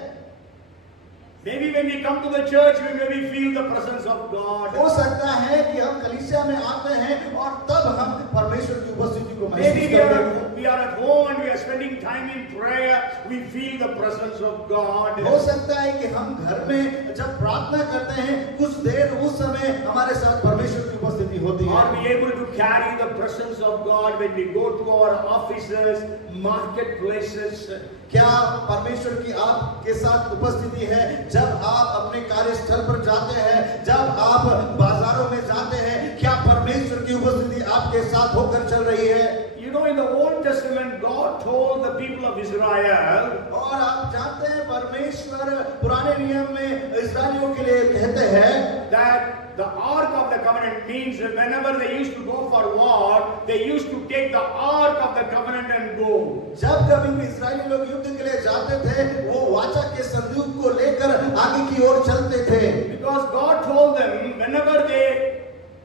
Maybe when we come to the church, we maybe feel the presence of God. हो सकता है कि हम कलीसिया में आते हैं और तब हम परमेश्वर की उपस्थिति को Maybe महसूस करते हैं। we are at home and we are spending time in prayer. We feel the presence of God. हो सकता है कि हम घर में जब प्रार्थना करते हैं कुछ देर उस समय हमारे साथ परमेश्वर की उपस्थिति होती है। Are we able to carry the presence of God when we go to our offices, marketplaces? क्या परमेश्वर की आपके साथ उपस्थिति है जब आप अपने कार्यस्थल पर जाते हैं, जब आप बाजारों में जाते हैं? क्या परमेश्वर की उपस्थिति आपके साथ होकर चल रही है? You know, in the Old Testament, God told the people of Israel, और आप जानते हैं परमेश्वर पुराने नियम में इस्राएलियों के लिए कहते हैं that the Ark of the Covenant means that whenever they used to go for war, they used to take the Ark of the Covenant and go. जब कभी भी इस्राएली लोग युद्ध के लिए जाते थे, वो वाचा के संदूक को लेकर आगे की ओर चलते थे। Because God told them whenever they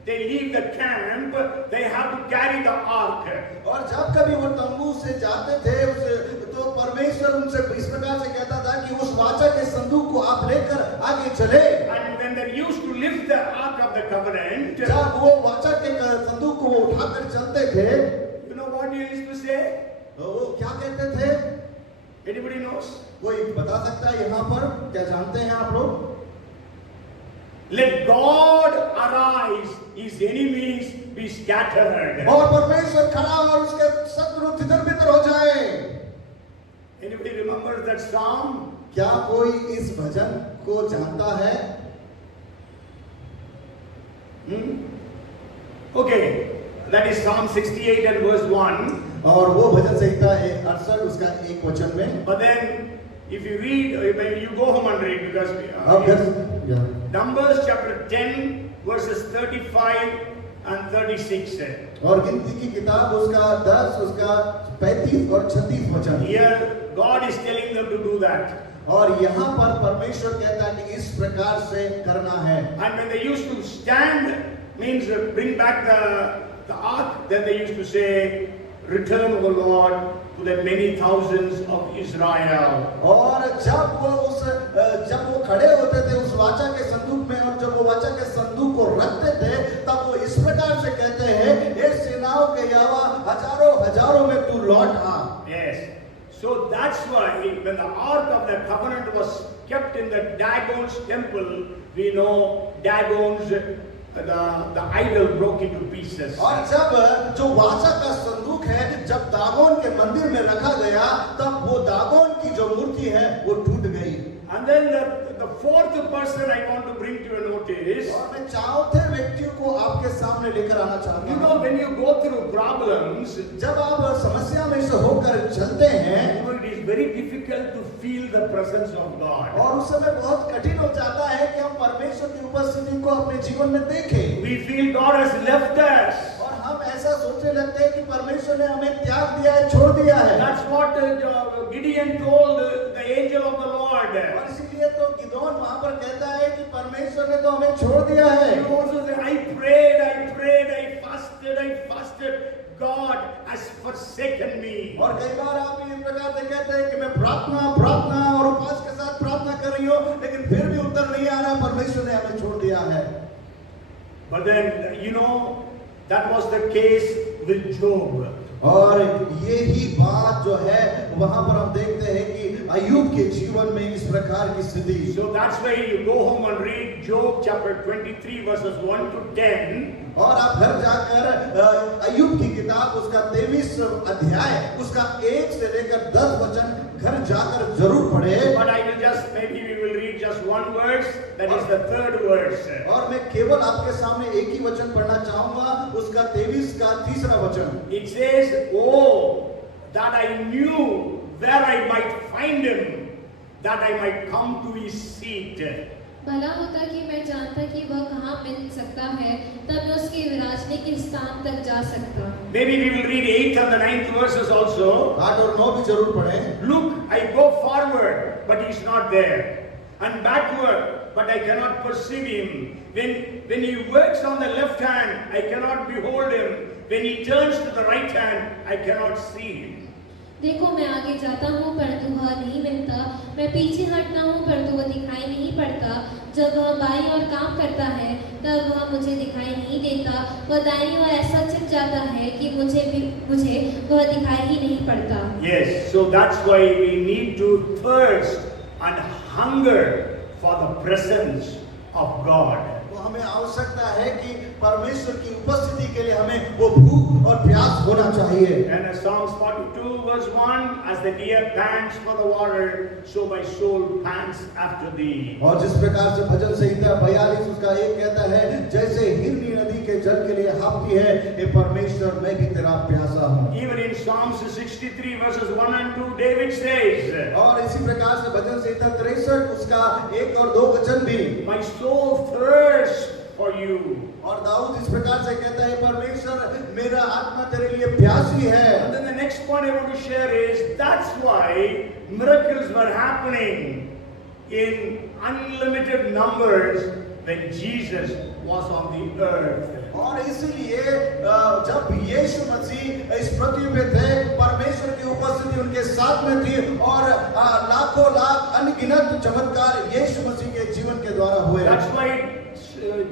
leave the camp, they have to carry the ark. और जब कभी वो तंबू से जाते थे तो परमेश्वर उनसे इस प्रकार से कहता था कि उस वाचा के संदूक को आप लेकर आगे चले। And when they used to lift the ark of the covenant, जब वो वाचा के संदूक को उठाकर चलते थे, you know what he used to say? तो वो क्या कहते थे? Anybody knows? कोई बता सकता है यहाँ पर? क्या जानते हैं आप लोग? Let God arise, his enemies be scattered. और परमेश्वर खड़ा और उसके शत्रु तितर-बितर हो जाए। Anybody remembers that psalm? क्या कोई इस भजन को जानता है? Okay, that is Psalm 68 and verse 1. और वो भजन संहिता 68 उसका 1 वचन में। But then, if you read, when you go home and read, because Numbers chapter 10, verses 35 and 36. और गिनती की किताब उसका 10 उसका 35 और 36 वचन। Here, God is telling them to do that. और यहाँ पर परमेश्वर कहता है कि इस प्रकार से करना है। And when they used to stand, means bring back the ark, then they used to say, return, O Lord, to the many thousands of Israel. और जब वो खड़े होते थे उस वाचा के संदूक में और जब वो वाचा के संदूक को रखते थे तब वो इस प्रकार से कहते हैं, हे सेनाओं के यहोवा, हजारों हजारों में तू लौट आ। Yes. So that's why when the Ark of the Covenant was kept in the Dagon's temple, we know Dagon's the idol broke into pieces. और जब जो वाचा का संदूक है जब दागोन के मंदिर में रखा गया तब वो दागोन की जो मूर्ति है वो टूट गई। And then the fourth person I want to bring to your notice. और मैं चौथे व्यक्ति को आपके सामने लेकर आना चाहता You हूँ। know, when you go through problems, जब आप समस्या में से होकर चलते हैं, it is very difficult to feel the presence of God. और उस समय बहुत कठिन हो जाता है कि हम परमेश्वर की उपस्थिति को अपने जीवन में देखें। We feel God has left us. और हम ऐसा सोचने लगते हैं कि परमेश्वर ने हमें त्याग दिया है, छोड़ दिया है। That's what Gideon told the angel of the Lord. और इसीलिए तो गिदोन वहां पर कहता है कि परमेश्वर ने तो हमें छोड़ दिया है। He also said, I prayed, I fasted. God has forsaken me. और कई बार आप इस प्रकार से कहते हैं कि मैं प्रार्थना और उपवास के साथ प्रार्थना कर रही हूँ, लेकिन फिर भी उत्तर नहीं आ रहा, परमेश्वर ने हमें छोड़ दिया है। But then, you know, that was the case with Job. और ये ही बात जो है वहां पर हम देखते हैं कि अय्यूब के जीवन में इस प्रकार की स्थिति। So that's why you go home and read Job chapter 23 verses 1 to 10. और आप घर जाकर अय्यूब की किताब उसका 23 अध्याय उसका 1 से लेकर 10 वचन घर जाकर जरूर पढ़े। But I will just, maybe we will read just one verse, that is the third verse. और मैं केवल आपके सामने एक ही वचन पढ़ना चाहूंगा, उसका 23 का 3रा वचन। It says, oh, that I knew where I might find him, that I might come to his seat. भला होता कि मैं जानता कि वह कहाँ मिल सकता है, तब मैं उसके विराजने के स्थान तक जा सकता। Maybe we will read 8th and the 9th verses also. 8 और 9 भी जरूर पढ़ें। Look, I go forward, but he's not there, and backward, but I cannot perceive him. When he works on the left hand, I cannot behold him. When he turns to the right hand, I cannot see him. देखो मैं आगे जाता हूँ परंतु वह नहीं मिलता, मैं पीछे हटता हूँ परंतु वह दिखाई नहीं पड़ता। जब वह बाईं ओर काम करता है तब वह मुझे दिखाई नहीं देता, वह दाईं ओर ऐसा छिप जाता है कि मुझे वह दिखाई ही नहीं पड़ता। Yes, so that's why we need to thirst and hunger for the presence of God. तो हमें आवश्यकता है कि परमेश्वर की उपस्थिति के लिए हमें वो भूख और प्यास होना चाहिए। And Psalms 42 verse 1, as the deer pants for the water, so my soul pants after thee. और जिस प्रकार से भजन संहिता 42 उसका 1 कहता है, जैसे हिरनी नदी के जल के लिए हाँफती है, हे परमेश्वर मैं भी तेरा प्यासा हूँ। Even in Psalms 63 verses 1 and 2, David says, और इसी प्रकार से भजन संहिता 63 उसका 1 और 2 वचन भी, my soul thirsts for you. और दाऊद इस प्रकार से कहता है, परमेश्वर मेरा आत्मा तेरे लिए प्यासी है। And then the next point I want to share is, that's why miracles were happening in unlimited numbers when Jesus was on the earth. और इसीलिए जब यीशु मसीह इस पृथ्वी पे थे, परमेश्वर की उपस्थिति उनके साथ में थी और लाखों लाख अनगिनत चमत्कार यीशु मसीह के जीवन के द्वारा हुए। That's why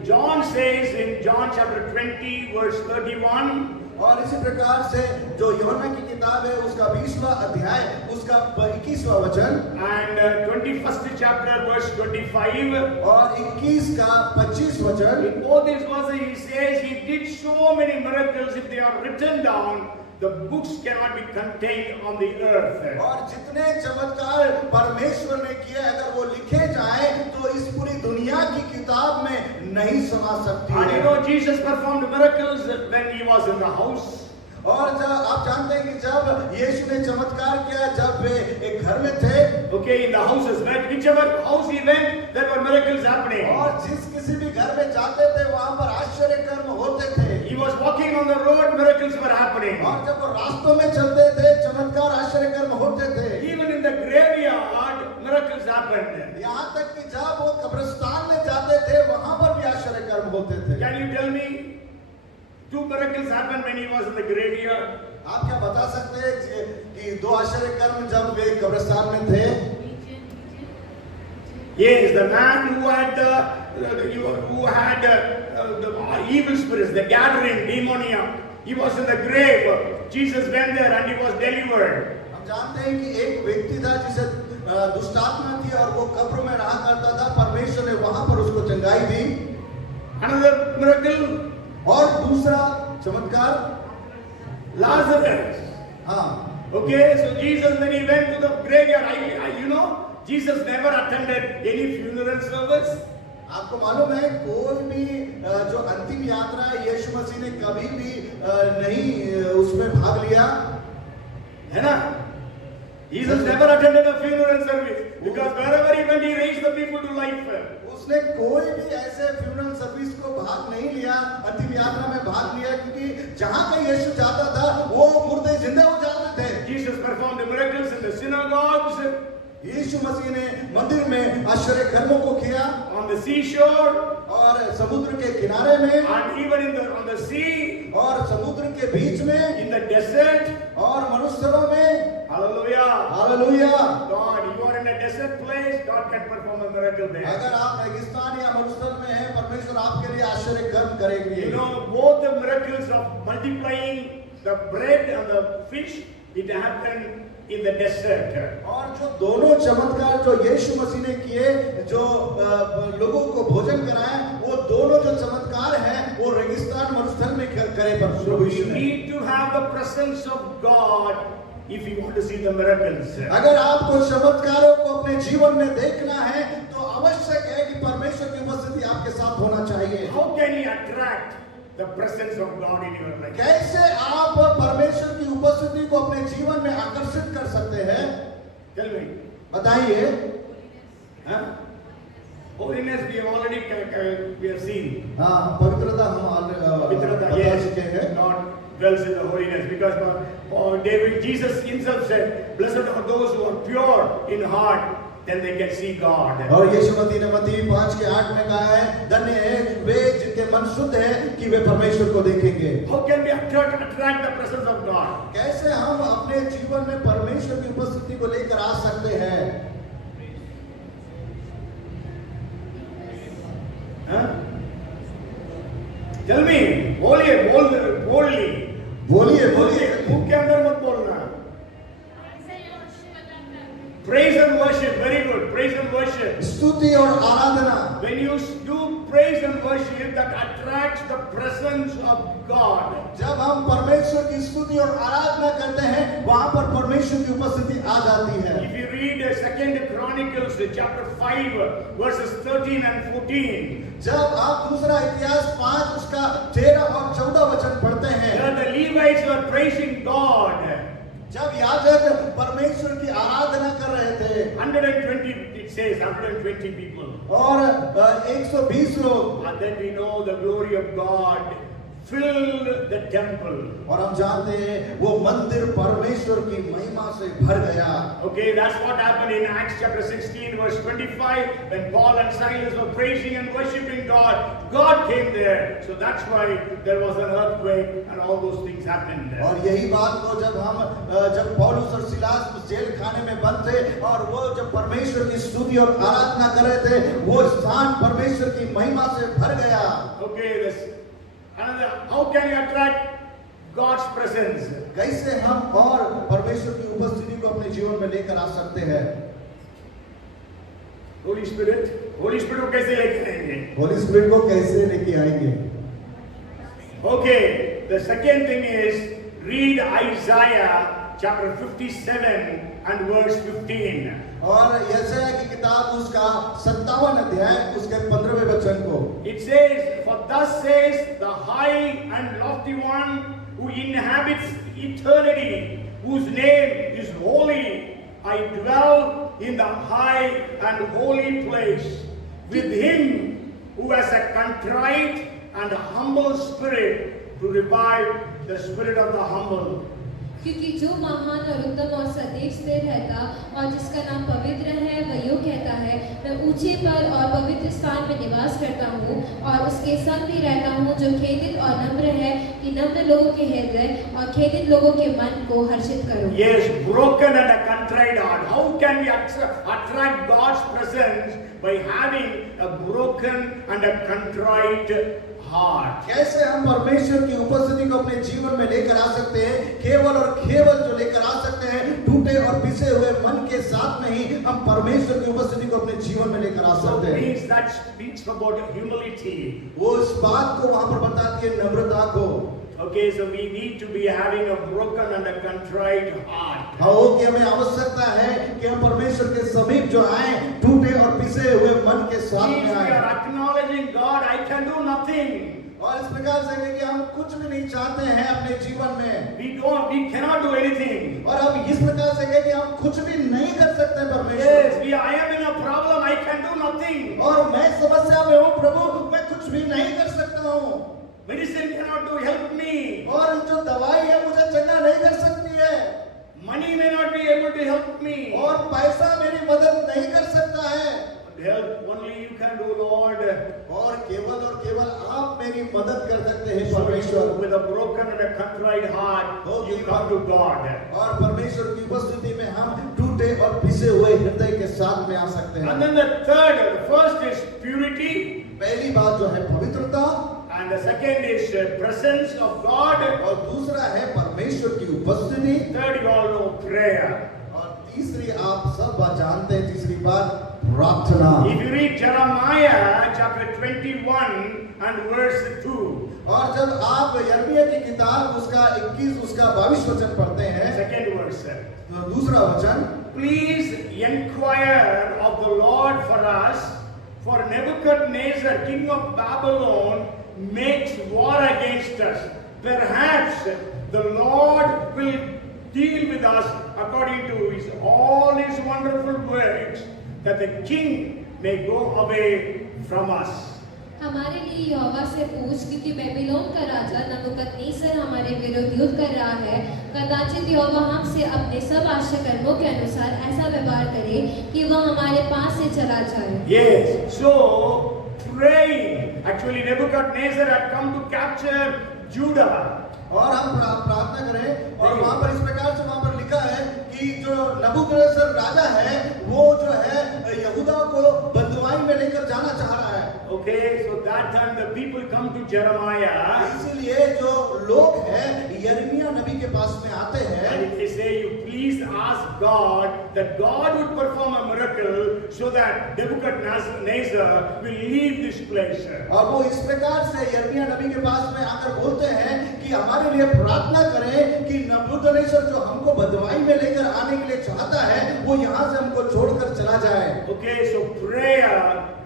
John says in John chapter 20 verse 31, और इसी प्रकार से जो यूहन्ना की किताब है उसका 20वां अध्याय उसका 21वां वचन and 21st chapter verse 25, और 21 का 25 वचन, in both these verses he says he did so many miracles, if they are written down, the books cannot be contained on the earth. और जितने चमत्कार परमेश्वर ने किए अगर वो लिखे जाए तो इस पूरी दुनिया की किताब में नहीं समा सकती And you है। know, Jesus performed miracles when he was in the house. और जब आप जानते हैं कि जब यीशु ने चमत्कार किया जब वे एक घर में थे, Okay, in the houses, right? Whichever house he went, there were miracles happening. और जिस किसी भी घर में जाते थे वहां पर आश्चर्य कर्म होते थे। He was walking on the road, miracles were happening. और जब वो रास्तों में चलते थे चमत्कार आश्चर्य कर्म होते थे। Even in the graveyard, miracles happened. यहाँ तक कि जब वो कब्रिस्तान में जाते थे वहां पर भी आश्चर्य कर्म होते थे। Can you tell me 2 miracles happened when he was in the graveyard? आप क्या बता सकते हैं कि 2 आश्चर्य कर्म जब वे कब्रिस्तान में थे? Yes, the man who had the evil spirits, the gathering demoniac, he was in the grave. Jesus went there and he was delivered. हम जानते हैं कि एक व्यक्ति था जिसे दुष्टात्मा थी और वो कब्र में रहा करता था, परमेश्वर ने वहां पर उसको चंगाई दी। Another miracle, और दूसरा चमत्कार Lazarus. हाँ, Okay, so Jesus when he went to the graveyard, Jesus never attended any funeral service. आपको मालूम है कोई भी जो अंतिम यात्रा है यीशु मसीह ने कभी भी नहीं उसमें भाग लिया है ना? Jesus never attended a funeral service because wherever he went, he raised the people to life. उसने कोई भी ऐसे फ्यूनरल सर्विस को भाग नहीं लिया, अंतिम यात्रा में भाग लिया, क्योंकि जहां कहीं यीशु जाता था वो मुर्दे जिंदे हो जाते थे। Jesus performed miracles in the synagogues, यीशु मसीह ने मंदिर में आश्चर्य कर्मों को किया, on the seashore, और समुद्र के किनारे में, and even on the sea, और समुद्र के बीच में, in the desert, और मरुस्थलों में। Hallelujah. Hallelujah. God, you are in a desert place, God can perform a miracle there. अगर आप रेगिस्तान या मरुस्थल में हैं, परमेश्वर आपके लिए आश्चर्य कर्म करेंगे। You know, both the miracles of multiplying the bread and the fish, it happened in the desert. और जो दोनों चमत्कार जो यीशु मसीह ने किए, जो लोगों को भोजन कराए, वो दोनों जो चमत्कार हैं, वो रेगिस्तान मरुस्थल में करे प्रभु यीशु You ने। need to have the presence of God if you want to see the miracles. अगर आपको चमत्कारों को अपने जीवन में देखना है, तो आवश्यक है कि परमेश्वर की उपस्थिति आपके साथ होना चाहिए। How can you attract the presence of God in your life? कैसे आप परमेश्वर की उपस्थिति को अपने जीवन में आकर्षित कर सकते हैं? Tell me. बताइए। Huh? Holiness we have already we have seen. हाँ, पवित्रता हम Pavitra, बता चुके हैं। yes, not dwells in the holiness because David, Jesus himself said, "Blessed are those who are pure in heart, then they can see God." और यीशु मसीह ने मत्ती 5:8 में कहा है, धन्य है वे जिनके मन शुद्ध है कि वे परमेश्वर को देखेंगे। How can we attract the presence of God? कैसे हम अपने जीवन में परमेश्वर की उपस्थिति को लेकर आ सकते हैं? Huh? Tell me, बोलिए, बोलिए, बोलिए बोलिए। मुंह के अंदर मत बोलना। Praise and worship, very good. Praise and worship. स्तुति और आराधना। When you do praise and worship, that attracts the presence of God. जब हम परमेश्वर की स्तुति और आराधना करते हैं, वहां पर परमेश्वर की उपस्थिति आ जाती है। If you read 2 Chronicles chapter 5 verses 13 and 14, जब आप दूसरा इतिहास 5 उसका 13 और 14 वचन पढ़ते हैं, there the Levites were praising God. जब याजक परमेश्वर की आराधना कर रहे थे, 120, it says 120 people. और 120 लोग, And then we know the glory of God filled the temple. और हम जानते हैं वो मंदिर परमेश्वर की महिमा से भर गया। Okay, that's what happened in Acts chapter 16 verse 25 when Paul and Silas were praising and worshiping God. God came there. So that's why there was an earthquake and all those things happened there. और यही बात को जब पौलुस और Silas jail खाने में बंद थे, और वो जब परमेश्वर की स्तुति और आराधना कर रहे थे, वो स्थान परमेश्वर की महिमा से भर गया। Okay, this another, how can you attract God's presence? कैसे हम और परमेश्वर की उपस्थिति को अपने जीवन में लेकर आ सकते हैं? Holy Spirit को कैसे लेके आएंगे? होली स्पिरिट को कैसे लेके आएंगे? Okay, the second thing is read Isaiah chapter 57 and verse 15. और यशायाह की किताब उसका 57 अध्याय उसके 15वें वचन को, It says, "For thus says the high and lofty one who inhabits eternity, whose name is holy. I dwell in the high and holy place with him who has a contrite and a humble spirit, to revive the spirit of the humble." क्योंकि जो महान और उत्तम और सदैव स्थिर रहता और जिसका नाम पवित्र है, वह यूं कहता है, मैं ऊंचे पर और पवित्र स्थान में निवास करता हूँ और उसके संग भी रहता हूँ, जो खेदित और नम्र है, कि नम्र लोगों के हृदय और खेदित लोगों के मन को हर्षित करो। Yes, broken and a contrite heart. How can we attract God's presence? By having a broken and a contrite heart. कैसे हम परमेश्वर की उपस्थिति को अपने जीवन में लेकर आ सकते हैं? केवल और केवल जो लेकर आ सकते हैं, टूटे और पिसे हुए मन के साथ में ही हम परमेश्वर की उपस्थिति को अपने जीवन में लेकर आ सकते हैं। Means that speaks about humility. वो इस बात को वहां पर बताती है, नम्रता को। Okay, so we need to be having a broken and a contrite heart. हाँ, वो कि हमें आवश्यकता है कि हम परमेश्वर के समीप जो आए टूटे और पिसे हुए मन के साथ Means में we आए are acknowledging God, I can do nothing. और इस प्रकार से है कि हम कुछ भी नहीं चाहते हैं अपने जीवन में We cannot do anything. और हम इस प्रकार से है कि हम कुछ भी नहीं कर सकते Yes, परमेश्वर I am in a problem, I can do nothing. और मैं समस्या में हूँ प्रभु मैं कुछ भी नहीं कर सकता हूँ Medicine cannot do help me. और जो दवाई है मुझे चंगा नहीं कर सकती है Money may not be able to help me. और पैसा मेरी मदद नहीं कर सकता है Help only you can do, Lord. और केवल आप मेरी मदद कर सकते हैं So परमेश्वर with a broken and a contrite heart, you come to God. और परमेश्वर की उपस्थिति में हम टूटे और पिसे हुए हृदय के साथ में आ सकते हैं And then the first is purity, पहली बात जो है पवित्रता and the second is presence of God. और दूसरा है परमेश्वर की उपस्थिति Third, you all know prayer. और तीसरी आप सब बात जानते हैं तीसरी बात प्रार्थना If you read Jeremiah chapter 21 and verse 2, और जब आप यिर्मयाह की किताब उसका 21 उसका 22 वचन पढ़ते हैं second verse, तो दूसरा वचन please inquire of the Lord for us, for Nebuchadnezzar, king of Babylon, makes war against us. Perhaps the Lord will deal with us according to all his wonderful works, that the king may go away from us. हमारे लिए यहोवा से पूछ क्योंकि Babylon का राजा नबूकदनेस्सर हमारे विरुद्ध युद्ध कर रहा है कदाचित यहोवा हमसे अपने सब आश्चर्य कर्मों के अनुसार ऐसा व्यवहार करे कि वह हमारे पास से चला जाए Yes, so praying. Actually, Nebuchadnezzar had come to capture Judah. और हम प्रार्थना करें और वहां पर इस प्रकार से वहां पर लिखा है कि जो नबूकदनेस्सर राजा है वो जो है यहूदा को बंदुआई में लेकर जाना चाह रहा है Okay, so that time the people come to Jeremiah इसीलिए जो लोग हैं यिर्मयाह नबी के पास में आते हैं and they say, you please ask God that God would perform a miracle so that Nebuchadnezzar will leave this place. और वो इस प्रकार से यिर्मयाह नबी के पास में आकर बोलते हैं कि हमारे लिए प्रार्थना करें कि नबूकदनेस्सर जो हमको बंदुआई में लेकर आने के लिए चाहता है वो यहाँ से हमको छोड़कर चला जाए Okay, so prayer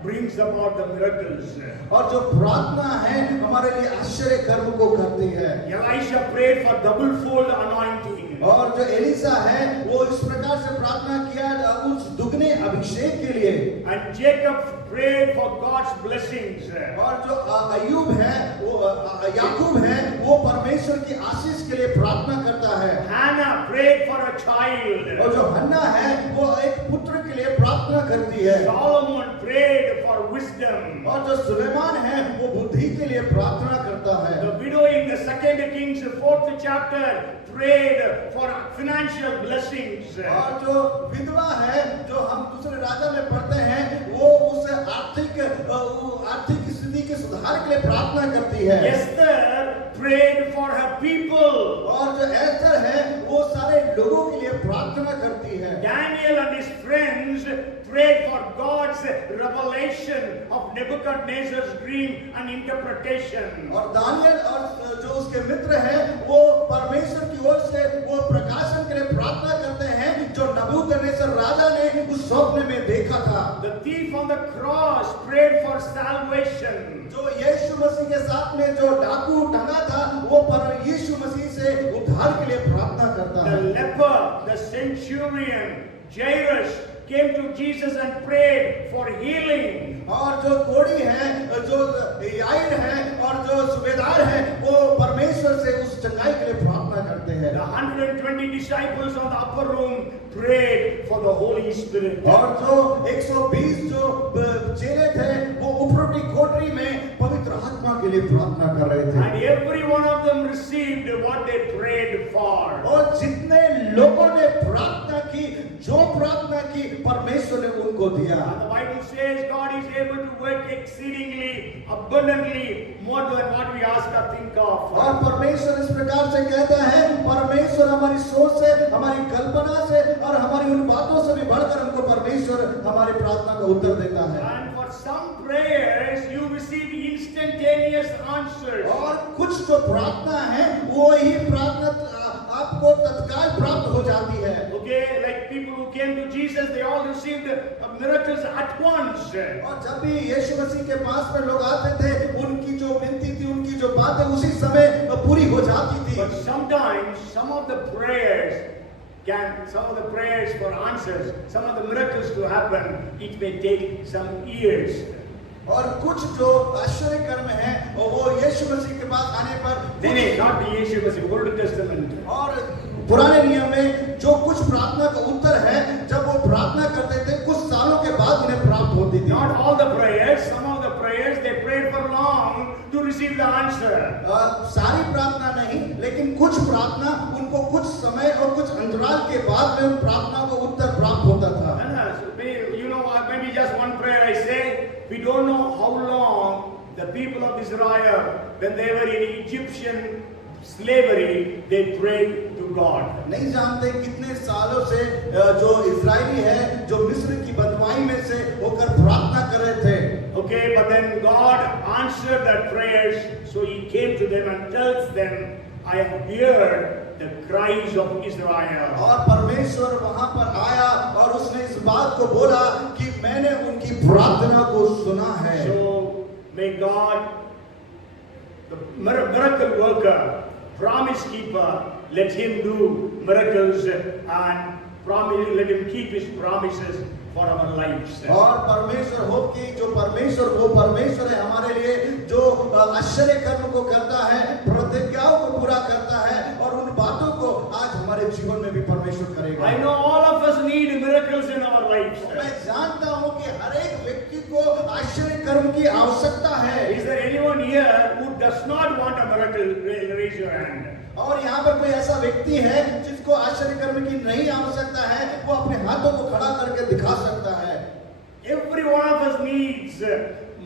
brings about the miracles. और जो प्रार्थना है हमारे लिए आश्चर्य कर्म को करती है Elisha prayed for double fold anointing. और जो एलिसा है वो इस प्रकार से प्रार्थना किया उस दुगने अभिषेक के लिए And Jacob prayed for God's blessings. और जो अय्यूब है वो याकूब है वो परमेश्वर की आशीष के लिए प्रार्थना करता है Hannah prayed for a child. और जो हन्ना है वो एक पुत्र के लिए प्रार्थना करती है Solomon prayed for wisdom. और जो सुलेमान है वो बुद्धि के लिए प्रार्थना करता है The widow in the 2 Kings 4th chapter prayed for financial blessings. और जो विधवा है जो हम दूसरे राजा में पढ़ते हैं वो उस आर्थिक स्थिति के सुधार के लिए प्रार्थना करती है Esther prayed for her people. और जो एस्तर है वो सारे लोगों के लिए प्रार्थना करती है Daniel and his friends prayed for God's revelation of Nebuchadnezzar's dream and interpretation. और दानियल और जो उसके मित्र हैं वो परमेश्वर की ओर से वो प्रकाशन के लिए प्रार्थना करते हैं जो नबूकदनेस्सर राजा ने उस स्वप्न में देखा था The thief on the cross prayed for salvation. जो यीशु मसीह के साथ में जो डाकू टंगा था वो पर यीशु मसीह से उद्धार के लिए प्रार्थना करता The है leper, the centurion, Jairus came to Jesus and prayed for healing. और जो कोड़ी है जो याईर है और जो सूबेदार है वो परमेश्वर से उस चंगाई के लिए प्रार्थना करते हैं The 120 disciples on the upper room prayed for the Holy Spirit. और जो 120 जो चेले थे वो ऊपरी कोठरी में पवित्र आत्मा के लिए प्रार्थना कर रहे थे And every one of them received what they prayed for. और जितने लोगों ने प्रार्थना की जो प्रार्थना की परमेश्वर ने उनको दिया And the Bible says God is able to work exceedingly, abundantly, more than what we ask or think of. और परमेश्वर इस प्रकार से कहता है परमेश्वर हमारी सोच से हमारी कल्पना से और हमारी उन बातों से भी बढ़कर हमको परमेश्वर हमारी प्रार्थना का उत्तर देता है And for some prayers you receive instant instantaneous answers. और कुछ जो प्रार्थना है वो ही प्रार्थना आपको तत्काल प्राप्त हो जाती है। Okay, like people who came to Jesus, they all received miracles at once. और जब भी यीशु मसीह के पास में लोग आते थे, उनकी जो विनती थी, उनकी जो बातें उसी समय पूरी हो जाती थी। But sometimes some of the prayers for answers, some of the miracles to happen, it may take some years. और कुछ जो आश्चर्य कर्म है वो यीशु मसीह के पास आने पर नहीं, not the Yeshua Masihi, Old Testament. और पुराने नियम में जो कुछ प्रार्थना का उत्तर है, जब वो प्रार्थना करते थे कुछ सालों के बाद उन्हें प्राप्त होती थी। Not all the prayers, some of the prayers they prayed for long to receive the answer. सारी प्रार्थना नहीं, लेकिन कुछ प्रार्थना उनको कुछ समय और कुछ अंतराल के बाद में प्रार्थना को उत्तर प्राप्त होता था। You know, maybe just one prayer I say, we don't know how long the people of Israel, when they were in Egyptian slavery, they prayed to God. नहीं जानते कितने सालों से जो इजरायली है, जो मिस्र की बंधुआई में से होकर प्रार्थना कर रहे थे। Okay, but then God answered their prayers, so He came to them and tells them, I have heard the cries of Israel. और परमेश्वर वहां पर आया और उसने इस बात को बोला कि मैंने उनकी प्रार्थना को सुना है। So may God, the miracle worker, promise keeper, let Him do miracles and promise, let Him keep His promises for our lives. और परमेश्वर हो कि जो परमेश्वर वो परमेश्वर है हमारे लिए, जो आश्चर्य कर्म को करता है, प्रतिज्ञाओं को पूरा करता है, और उन बातों को आज हमारे जीवन में भी परमेश्वर करेगा। I know all of us need miracles in our lives. मैं जानता हूँ कि हर एक व्यक्ति को आश्चर्य कर्म की आवश्यकता है। Is there anyone here who does not want a miracle? Raise your hand. और यहाँ पर कोई ऐसा व्यक्ति है जिसको आश्चर्य कर्म की नहीं आवश्यकता है, वो अपने हाथों को खड़ा करके दिखा सकता है। Every one of us needs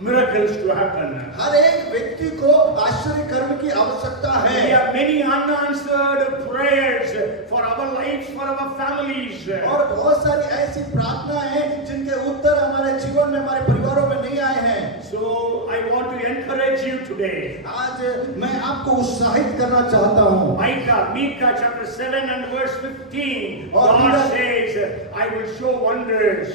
miracles to happen. हर एक व्यक्ति को आश्चर्य कर्म की आवश्यकता है। We have many unanswered prayers for our lives, for our families. और बहुत सारी ऐसी प्रार्थनाएं हैं जिनके उत्तर हमारे जीवन में, हमारे परिवारों में नहीं आए हैं। So I want to encourage you today. आज मैं आपको उत्साहित करना चाहता हूँ। Micah chapter 7 and verse 15. और God says, I will show wonders.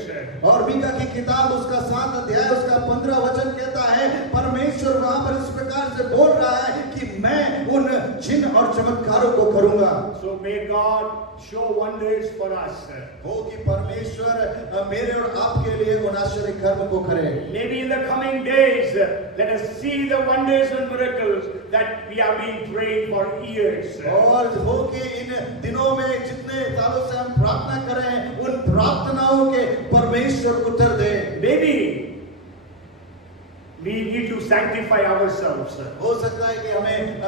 और मीका की किताब उसका 7 अध्याय उसका 15 वचन कहता है, परमेश्वर वहां पर इस प्रकार से बोल रहा है कि मैं उन चिन्ह और चमत्कारों को करूंगा। So may God show wonders for us. हो कि परमेश्वर मेरे और आपके लिए उन आश्चर्य कर्म को करे। Maybe in the coming days, let us see the wonders and miracles that we have been praying for years. और हो कि इन दिनों में जितने सालों से हम प्रार्थना कर रहे हैं, उन प्रार्थनाओं के परमेश्वर उत्तर दे। Maybe we need to sanctify ourselves. हो सकता है कि हमें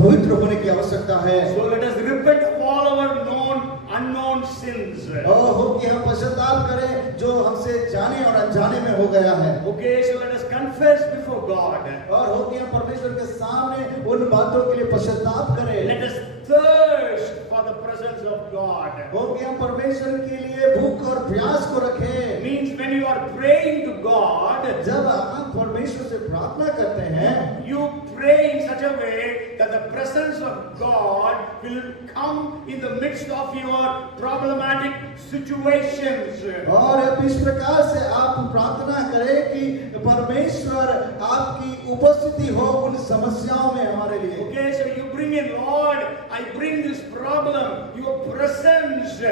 पवित्र होने की आवश्यकता है। So let us repent of all our known, unknown sins. हो कि हम पश्चाताप करें जो हमसे जाने और अनजाने में हो गया है। Okay, so let us confess before God. और हो कि हम परमेश्वर के सामने उन बातों के लिए पश्चाताप करें। Let us thirst for the presence of God. हो कि हम परमेश्वर के लिए भूख और प्यास को रखें। Means when you are praying to God, जब आप परमेश्वर से प्रार्थना करते हैं, you pray in such a way that the presence of God will come in the midst of your problematic situations. और इस प्रकार से आप प्रार्थना करें कि परमेश्वर आपकी उपस्थिति हो उन समस्याओं में हमारे लिए। Okay, so you bring in, Lord, I bring this problem. Your presence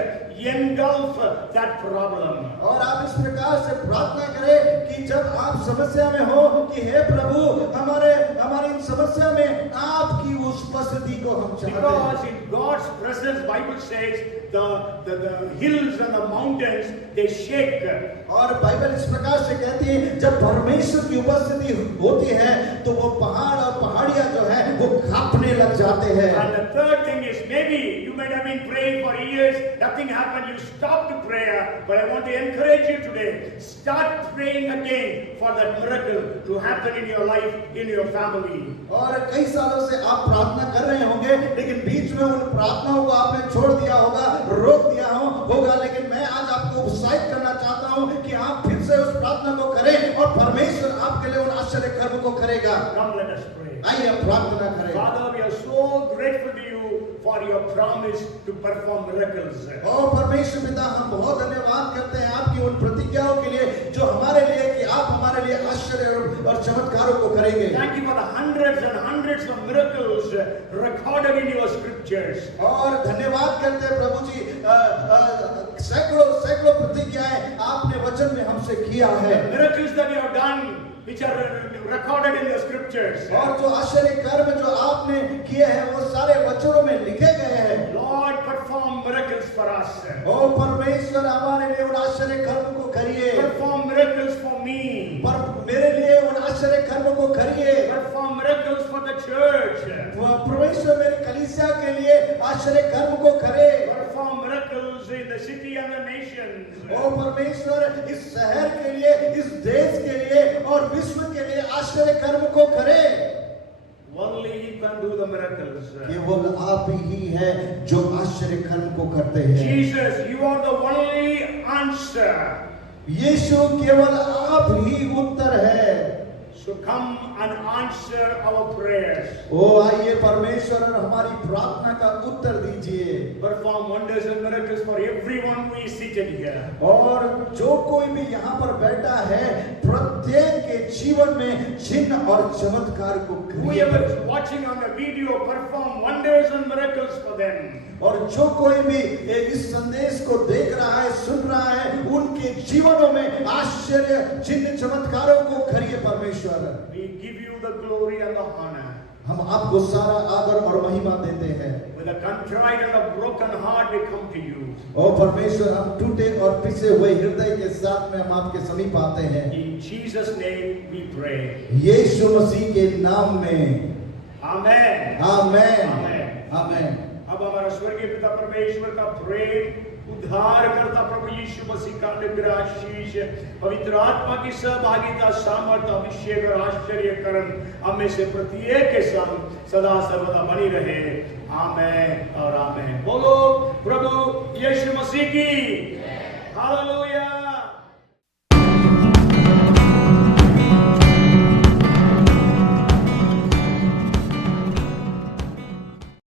engulf that problem. और आप इस प्रकार से प्रार्थना करें कि जब आप समस्या में हो कि हे प्रभु हमारी इन समस्या में आपकी उस उपस्थिति को हम चाहते हैं। Because in God's presence, Bible says, the hills and the mountains they shake. और बाइबल इस प्रकार से कहती है जब परमेश्वर की उपस्थिति होती है तो वो पहाड़ और पहाड़ियां जो है वो कांपने लग जाते हैं। And the third thing is, maybe you might have been praying for years, nothing happened, you stopped prayer, but I want to encourage you today, start praying again for that miracle to happen in your life, in your family. और कई सालों से आप प्रार्थना कर रहे होंगे, लेकिन बीच में उन प्रार्थनाओं को आपने छोड़ दिया होगा, रोक दिया होगा, लेकिन मैं आज आपको उत्साहित करना चाहता हूं कि आप फिर से उस प्रार्थना को करें और परमेश्वर आपके लिए उन आश्चर्य कर्म को करेगा। Come, let us pray. आइए हम प्रार्थना करें। Father, we are so grateful to you for your promise to perform miracles. और परमेश्वर पिता, हम बहुत धन्यवाद करते हैं आपकी उन प्रतिज्ञाओं के लिए जो हमारे लिए कि आप हमारे लिए आश्चर्य और चमत्कारों को करेंगे। Thank you for the hundreds and hundreds of miracles recorded in your scriptures. और धन्यवाद करते हैं प्रभु जी, सैकड़ों सैकड़ों प्रतिज्ञाएं आपने वचन में हमसे किया है। Miracles that you have done, which are recorded in the scriptures. और जो आश्चर्य कर्म जो आपने किए हैं वो सारे वचनों में लिखे गए हैं। Lord, perform miracles for us. ओ परमेश्वर, हमारे लिए उन आश्चर्य कर्म को करिए। Perform miracles for me. पर मेरे लिए उन आश्चर्य कर्म को करिए। Perform miracles for the church. परमेश्वर मेरी कलीसिया के लिए आश्चर्य कर्म को करे। Perform miracles in the city and the nations. ओ परमेश्वर, इस शहर के लिए, इस देश के लिए और विश्व के लिए आश्चर्य कर्म को करे। Only He can do the miracles. केवल आप ही है जो आश्चर्य कर्म को करते हैं। Jesus, you are the only answer. यीशु, केवल आप ही उत्तर है। So come and answer our prayers. ओ आइए परमेश्वर, और हमारी प्रार्थना का उत्तर दीजिए। Perform wonders and miracles for everyone who is seated here. और जो कोई भी यहाँ पर बैठा है, प्रत्येक के जीवन में चिन्ह और चमत्कार को Whoever करिए। is watching on the video, perform wonders and miracles for them. और जो कोई भी इस संदेश को देख रहा है, सुन रहा है, उनके जीवनों में आश्चर्य चिन्ह चमत्कारों को करिए परमेश्वर। We give you the glory and the honor. हम आपको सारा आदर और महिमा देते हैं। With a contrite and a broken heart, we come to you. ओ परमेश्वर, हम टूटे और पिसे हुए हृदय के साथ में हम आपके समीप आते हैं। In Jesus' name we pray. यीशु मसीह के नाम में Amen. आमेन। Amen. आमेन। अब हमारा स्वर्गीय पिता परमेश्वर का प्रेम, उद्धार करता प्रभु यीशु मसीह का अनुग्रह, आशीष, पवित्र आत्मा की सहभागिता, सामर्थ, अभिषेक और आश्चर्य कर्म हमें से प्रत्येक के संग सदा सर्वदा बनी रहे। आमेन और आमेन। बोलो प्रभु यीशु मसीह की हालेलुया।